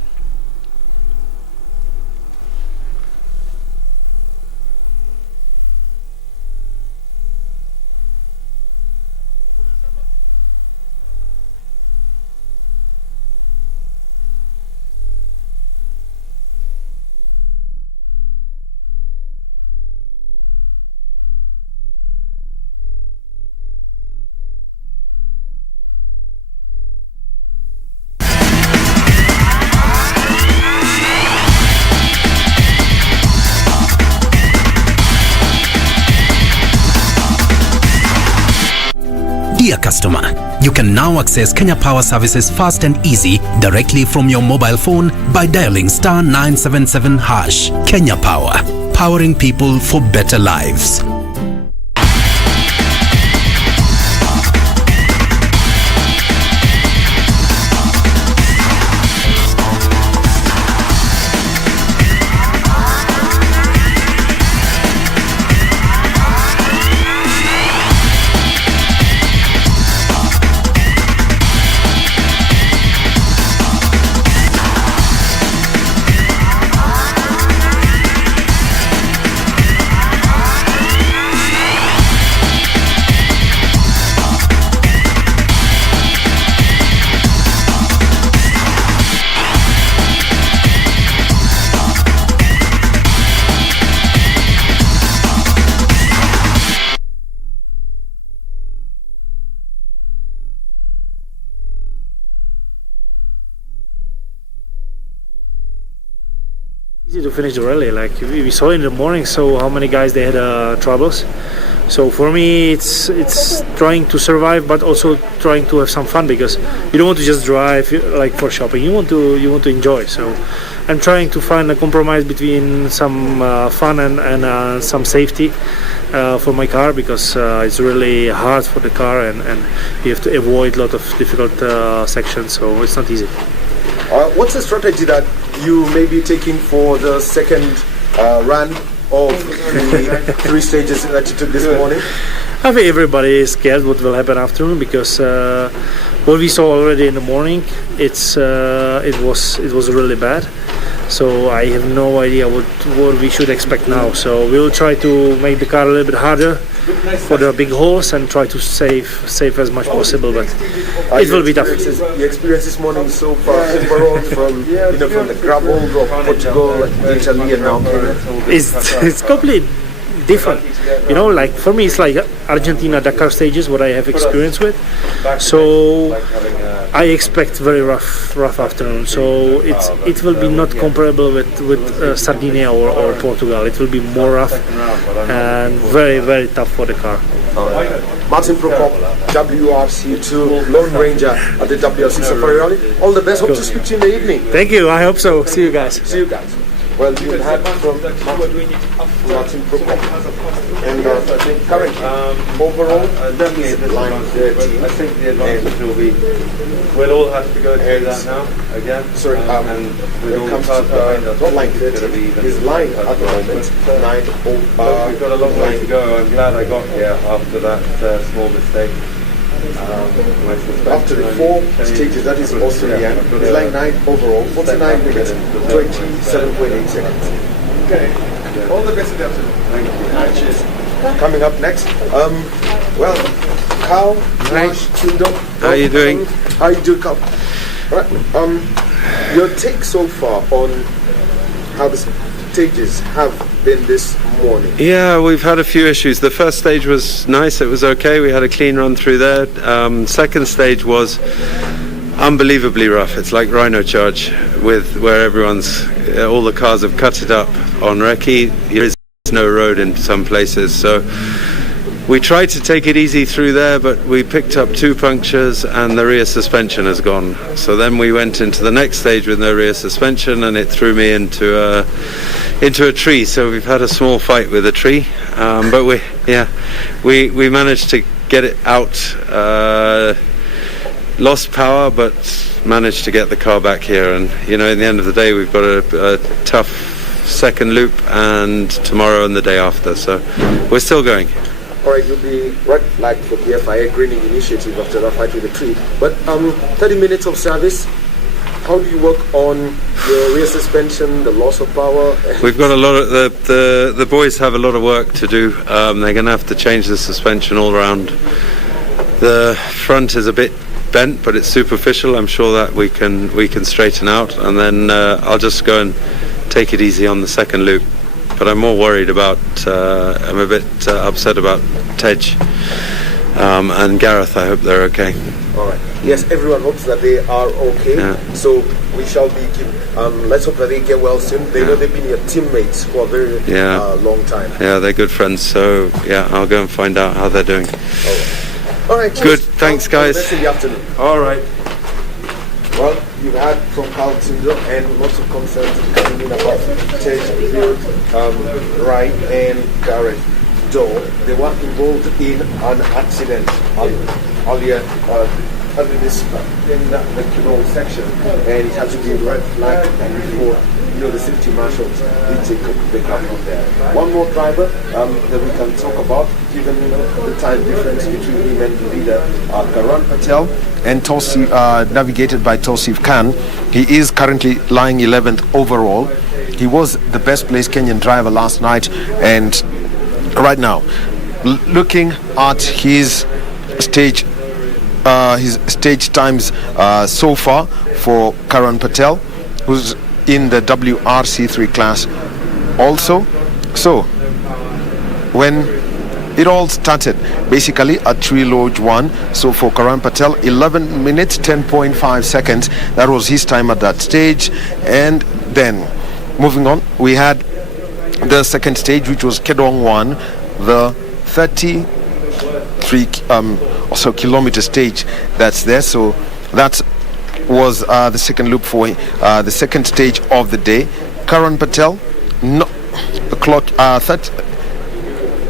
Dear customer, you can now access Kenya Power services fast and easy directly from your mobile phone by dialing *977#. Kenya Power, powering people for better lives. Easy to finish the rally. Like we saw in the morning, so how many guys they had troubles. So for me, it's trying to survive, but also trying to have some fun, because you don't want to just drive like for shopping. You want to enjoy. So I'm trying to find a compromise between some fun and some safety for my car, because it's really hard for the car, and you have to avoid a lot of difficult sections. So it's not easy. What's the strategy that you may be taking for the second run of the 3 stages that you took this morning? I think everybody is scared what will happen afternoon, because what we saw already in the morning, it was really bad. So I have no idea what we should expect now. So we'll try to make the car a little bit harder for the big holes and try to save as much possible, but it will be tough. Your experience this morning so far overall from from the gravel of Portugal, Italy, and now Kenya? It's completely different. Like for me, it's like Argentina Dakar stages, what I have experience with. So I expect very rough afternoon. So it will be not comparable with Sardinia or Portugal. It will be more rough and very, very tough for the car. Martin Prokop, WRC2 Lone Ranger at the WRC Safari Rally. All the best. Hope to speak to you in the evening. Thank you. I hope so. See you guys. See you guys. Well, you had from Martin Prokop. And currently, overall, he's at line 13. I think the advantage will be we'll all have to go through that now again. Sorry, and when it comes to not line 13, his line at the moment 9. We've got a long way to go. I'm glad I got here after that small mistake. After the 4 stages, that is Australian, it's like 9 overall, 49 minutes, 27.8 seconds. Okay, all the best in the afternoon. Thank you. Cheers. Coming up next, Carl, how are you doing? How you doing, Carl? Right, your take so far on how the stages have been this morning? Yeah, we've had a few issues. The first stage was nice, it was okay, we had a clean run through there. Second stage was unbelievably rough. It's like Rhino Charge, where all the cars have cut it up on recce. There is no road in some places, so we tried to take it easy through there, but we picked up 2 punctures and the rear suspension has gone. So then we went into the next stage with no rear suspension, and it threw me into a tree. So we've had a small fight with a tree, but we managed to get it out. Lost power, but managed to get the car back here. And in the end of the day, we've got a tough second loop, and tomorrow and the day after. So we're still going. All right, you'll be red flag for the FIA greening initiative after that fight with the tree. But 30 minutes of service. How do you work on your rear suspension, the loss of power? We've got a lot of the boys have a lot of work to do. They're going to have to change the suspension all around. The front is a bit bent, but it's superficial. I'm sure that we can straighten out, and then I'll just go and take it easy on the second loop. But I'm more worried about. I'm a bit upset about Tej and Gareth. I hope they're okay. All right. Yes, everyone hopes that they are okay. Yeah. So we shall be. Let's hope that they get well soon. They know they've been your teammates for a very long time. Yeah, they're good friends. So I'll go and find out how they're doing. All right. Good. Thanks, guys. Best in the afternoon. All right. Well, you've had from Carl Tinder and lots of concerns coming in about Tej, Wright and Gareth Doe. They were involved in an accident earlier under this in the canal section, and it had to be red flag before the safety marshals did take the car from there. One more driver that we can talk about, given the time difference between him and the leader, Karan Patel, and navigated by Tausif Khan. He is currently lying 11th overall. He was the best placed Kenyan driver last night, and right now, looking at his stage times so far for Karan Patel, who's in the WRC3 class also. So when it all started basically at Tree Lodge 1, so for Karan Patel 11 minutes 10.5 seconds, that was his time at that stage. And then moving on, we had the second stage, which was Kedong 1, the 33 or so kilometer stage that's there. So that was the second loop for the second stage of the day. Karan Patel, the clock,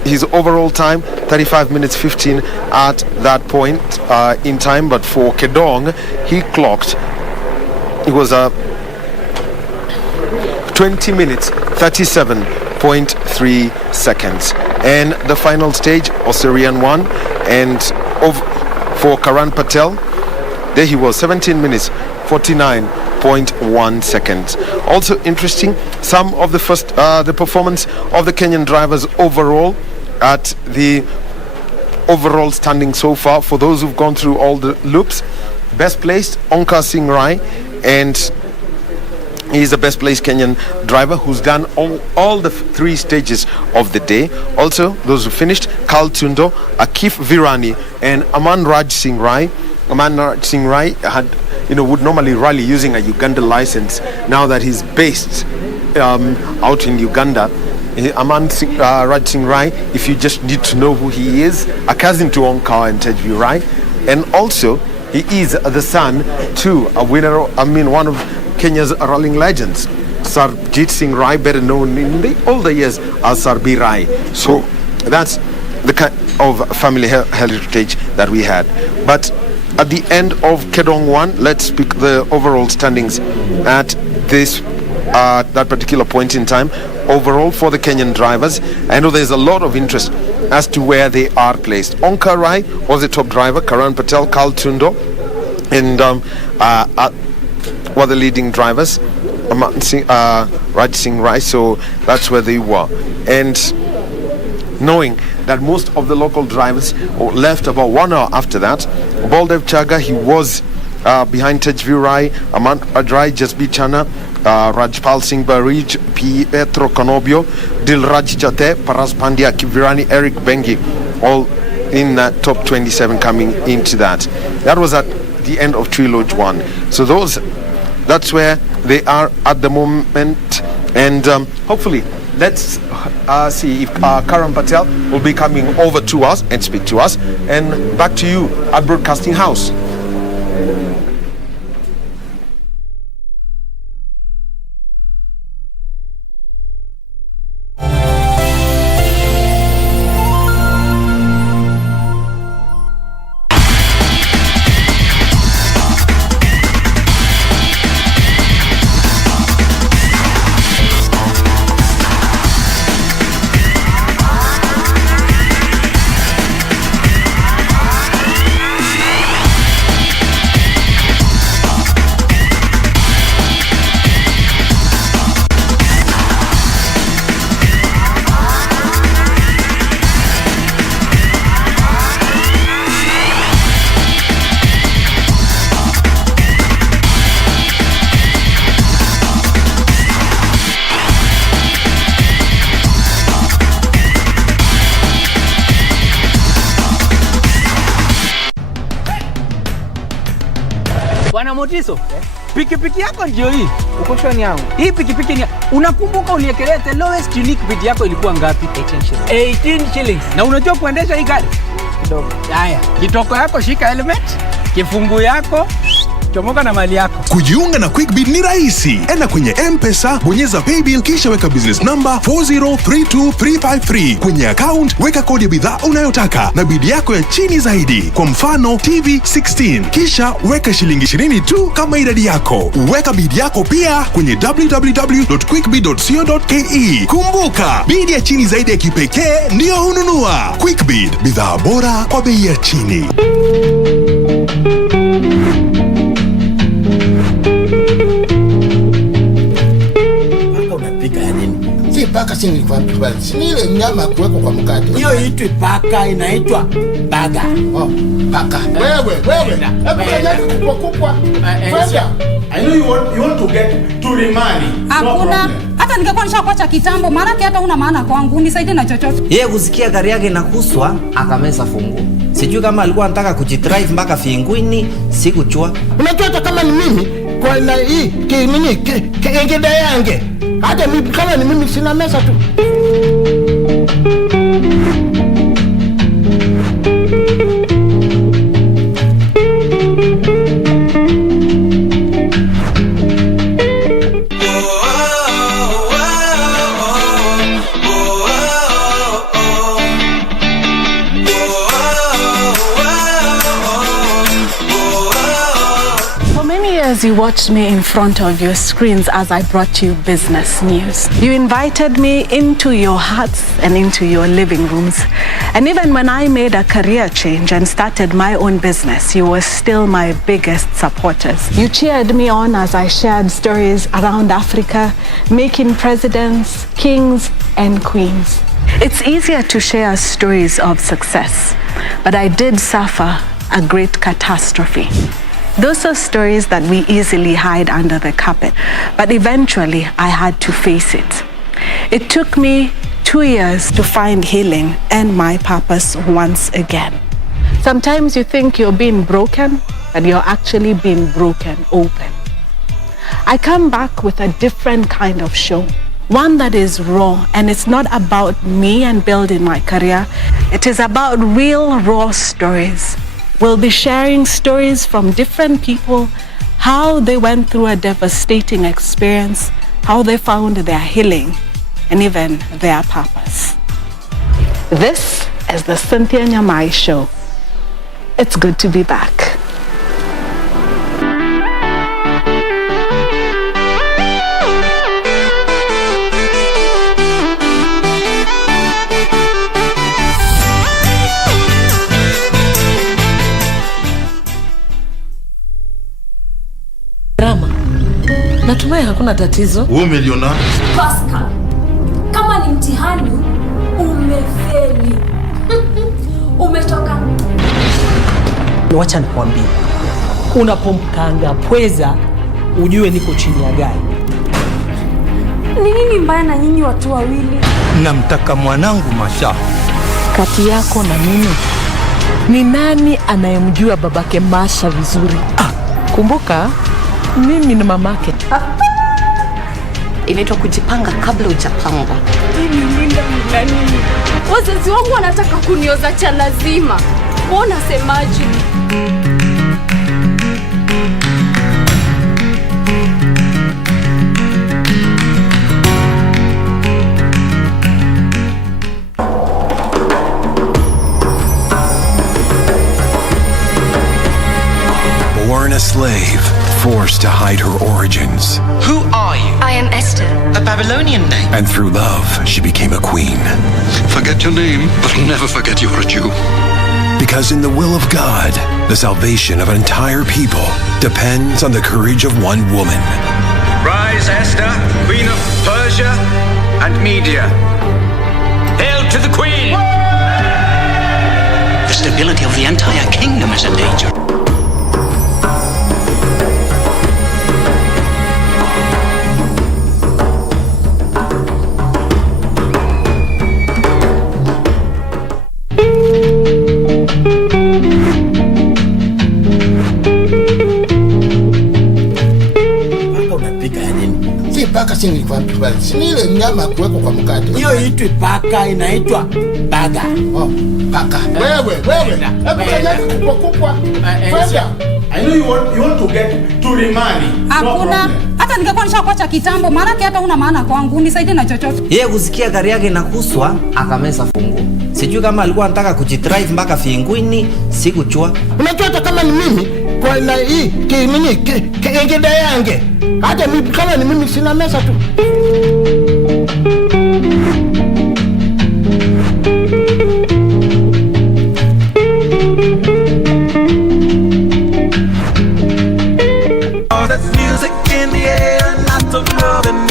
his overall time 35 minutes 15 at that point in time, but for Kedong he clocked, it was 20 minutes 37.3 seconds. And the final stage, Osirian 1, and for Karan Patel, there he was, 17 minutes 49.1 seconds. Also interesting, some of the the performance of the Kenyan drivers overall at the overall standing so far. For those who've gone through all the loops, best placed Onkar Singh Rai, and he's the best placed Kenyan driver who's done all the 3 stages of the day. Also, those who finished, Karl Tundo, Akif Virani, and Aman Raj Singh Rai. Aman Raj Singh Rai had, would normally rally using a Uganda license. Now that he's based out in Uganda, Aman Raj Singh Rai, if you just need to know who he is, a cousin to Onkar and Tejvi Rai, and also he is the son to a winner, one of Kenya's rallying legends, Sarjit Singh Rai, better known in the older years as Sarbi Rai. So that's the kind of family heritage that we had. But at the end of Kedong 1, let's pick the overall standings at this that particular point in time. Overall for the Kenyan drivers, I know there's a lot of interest as to where they are placed. Onkar Rai was the top driver, Karan Patel, Karl Tundo, and were the leading drivers, Raj Singh Rai. So that's where they were. And knowing that most of the local drivers left about 1 hour after that, Baldev Chaga, he was behind Tejvi Rai, Aman Rai, Jasbir Chana, Rajpal Singh Barij, Pietro Canobio, Dilraj Chate, Paras Pandya, Kivirani, Eric Bengi, all in that top 27 coming into that. That was at the end of Trilogy 1. So that's where they are at the moment, and hopefully let's see if Karan Patel will be coming over to us and speak to us. And back to you at Broadcasting House. Bwana Motiso, pikipiki yako ndio hii. Uko shoni yangu. Hii pikipiki ni, unakumbuka uniekelea the lowest unique bid yako ilikuwa ngapi? 18 shillings. Na unajua kuendesha hii gari? Kidogo. Haya, kitoko yako shika helmet, kifungu yako, chomoka na mali yako. Kujiunga na QuickBid ni rahisi. Enda kwenye M-Pesa, bonyeza paybill kisha weka business number 4032353. Kwenye account weka kodi ya bidhaa unayotaka na bid yako ya chini zaidi. Kwa mfano TV 16. Kisha weka shilingi 20 tu kama idadi yako. Weka bid yako pia kwenye www.quickbid.co.ke. Kumbuka, bid ya chini zaidi ya kipekee ndio hununua. QuickBid, bidhaa bora kwa bei ya chini. Paka si nilikuwa kibali. Si ile nyama kuwekwa kwa mkate. Hiyo haitwi paka, inaitwa baga. Oh, paka. Wewe. Hebu kaja kupwa. Kwenda. I know you want to get to remani. Hakuna. Hata ningekuwa nishakuacha kitambo, maana yake hata una maana kwangu. Nisaidie na chochote. Yeye kusikia gari yake inakuswa, akamesa fungu. Sijui kama alikuwa anataka kujidrive mpaka Fingwini, sikujua. Unajua hata kama ni mimi kwa hii nini ngede yange. hata mimi kama ni mimi sina mesa tu. You watched me in front of your screens as I brought you business news. You invited me into your hearts and into your living rooms. And even when I made a career change and started my own business, you were still my biggest supporters. You cheered me on as I shared stories around Africa, making presidents, kings, and queens. It's easier to share stories of success, but I did suffer a great catastrophe. Those are stories that we easily hide under the carpet, but eventually I had to face it. It took me 2 years to find healing and my purpose once again. Sometimes you think you're being broken, but you're actually being broken open. I come back with a different kind of show, one that is raw, and it's not about me and building my career. It is about real, raw stories. We'll be sharing stories from different people, how they went through a devastating experience, how they found their healing, and even their purpose. This is the Cynthia Nyamai Show. It's good to be back. Natumai hakuna tatizo. Wewe umeliona? Pascal, kama ni mtihani umefeli. Umetoka. Wacha nikwambie. Unapomkanga pweza ujue niko chini ya gari. Ni nini mbaya na nyinyi watu wawili? Namtaka mwanangu Masha. Kati yako na mimi, ni nani anayemjua babake Masha vizuri? Kumbuka mimi ni mamake. Inaitwa kujipanga kabla hujapangwa. Wazazi wangu wanataka kunioza cha lazima. Wewe unasemaje? Born a slave, forced to hide her origins. Who are you? I am Esther. A Babylonian name. And through love, she became a queen. Forget your name, but never forget you're a Jew. Because in the will of God, the salvation of an entire people depends on the courage of one woman. Rise, Esther, Queen of Persia and Media. Hail to the Queen! The stability of the entire kingdom is in danger. Paka si nilikuwa mbali. Si ile mnyama kuwekwa kwa mkate. Hiyo itwi paka, inaitwa baga. Oh, paka. Wewe. Hebu kanyaga kupwa. Fanya. I know you want to get to remarry. Hakuna. Hata ningekuwa nishakuacha kitambo, maana yake hata una maana kwangu. Nisaidie na chochote. Yeye kusikia gari yake inakuswa, akamesa fungu. Sijui kama alikuwa anataka kujidrive mpaka Fingwini, sikujua. Unajua hata kama ni mimi kwa na hii nini kengede yange. Hata mimi kama ni mimi sina mesa tu. There's music in the air and lots of love in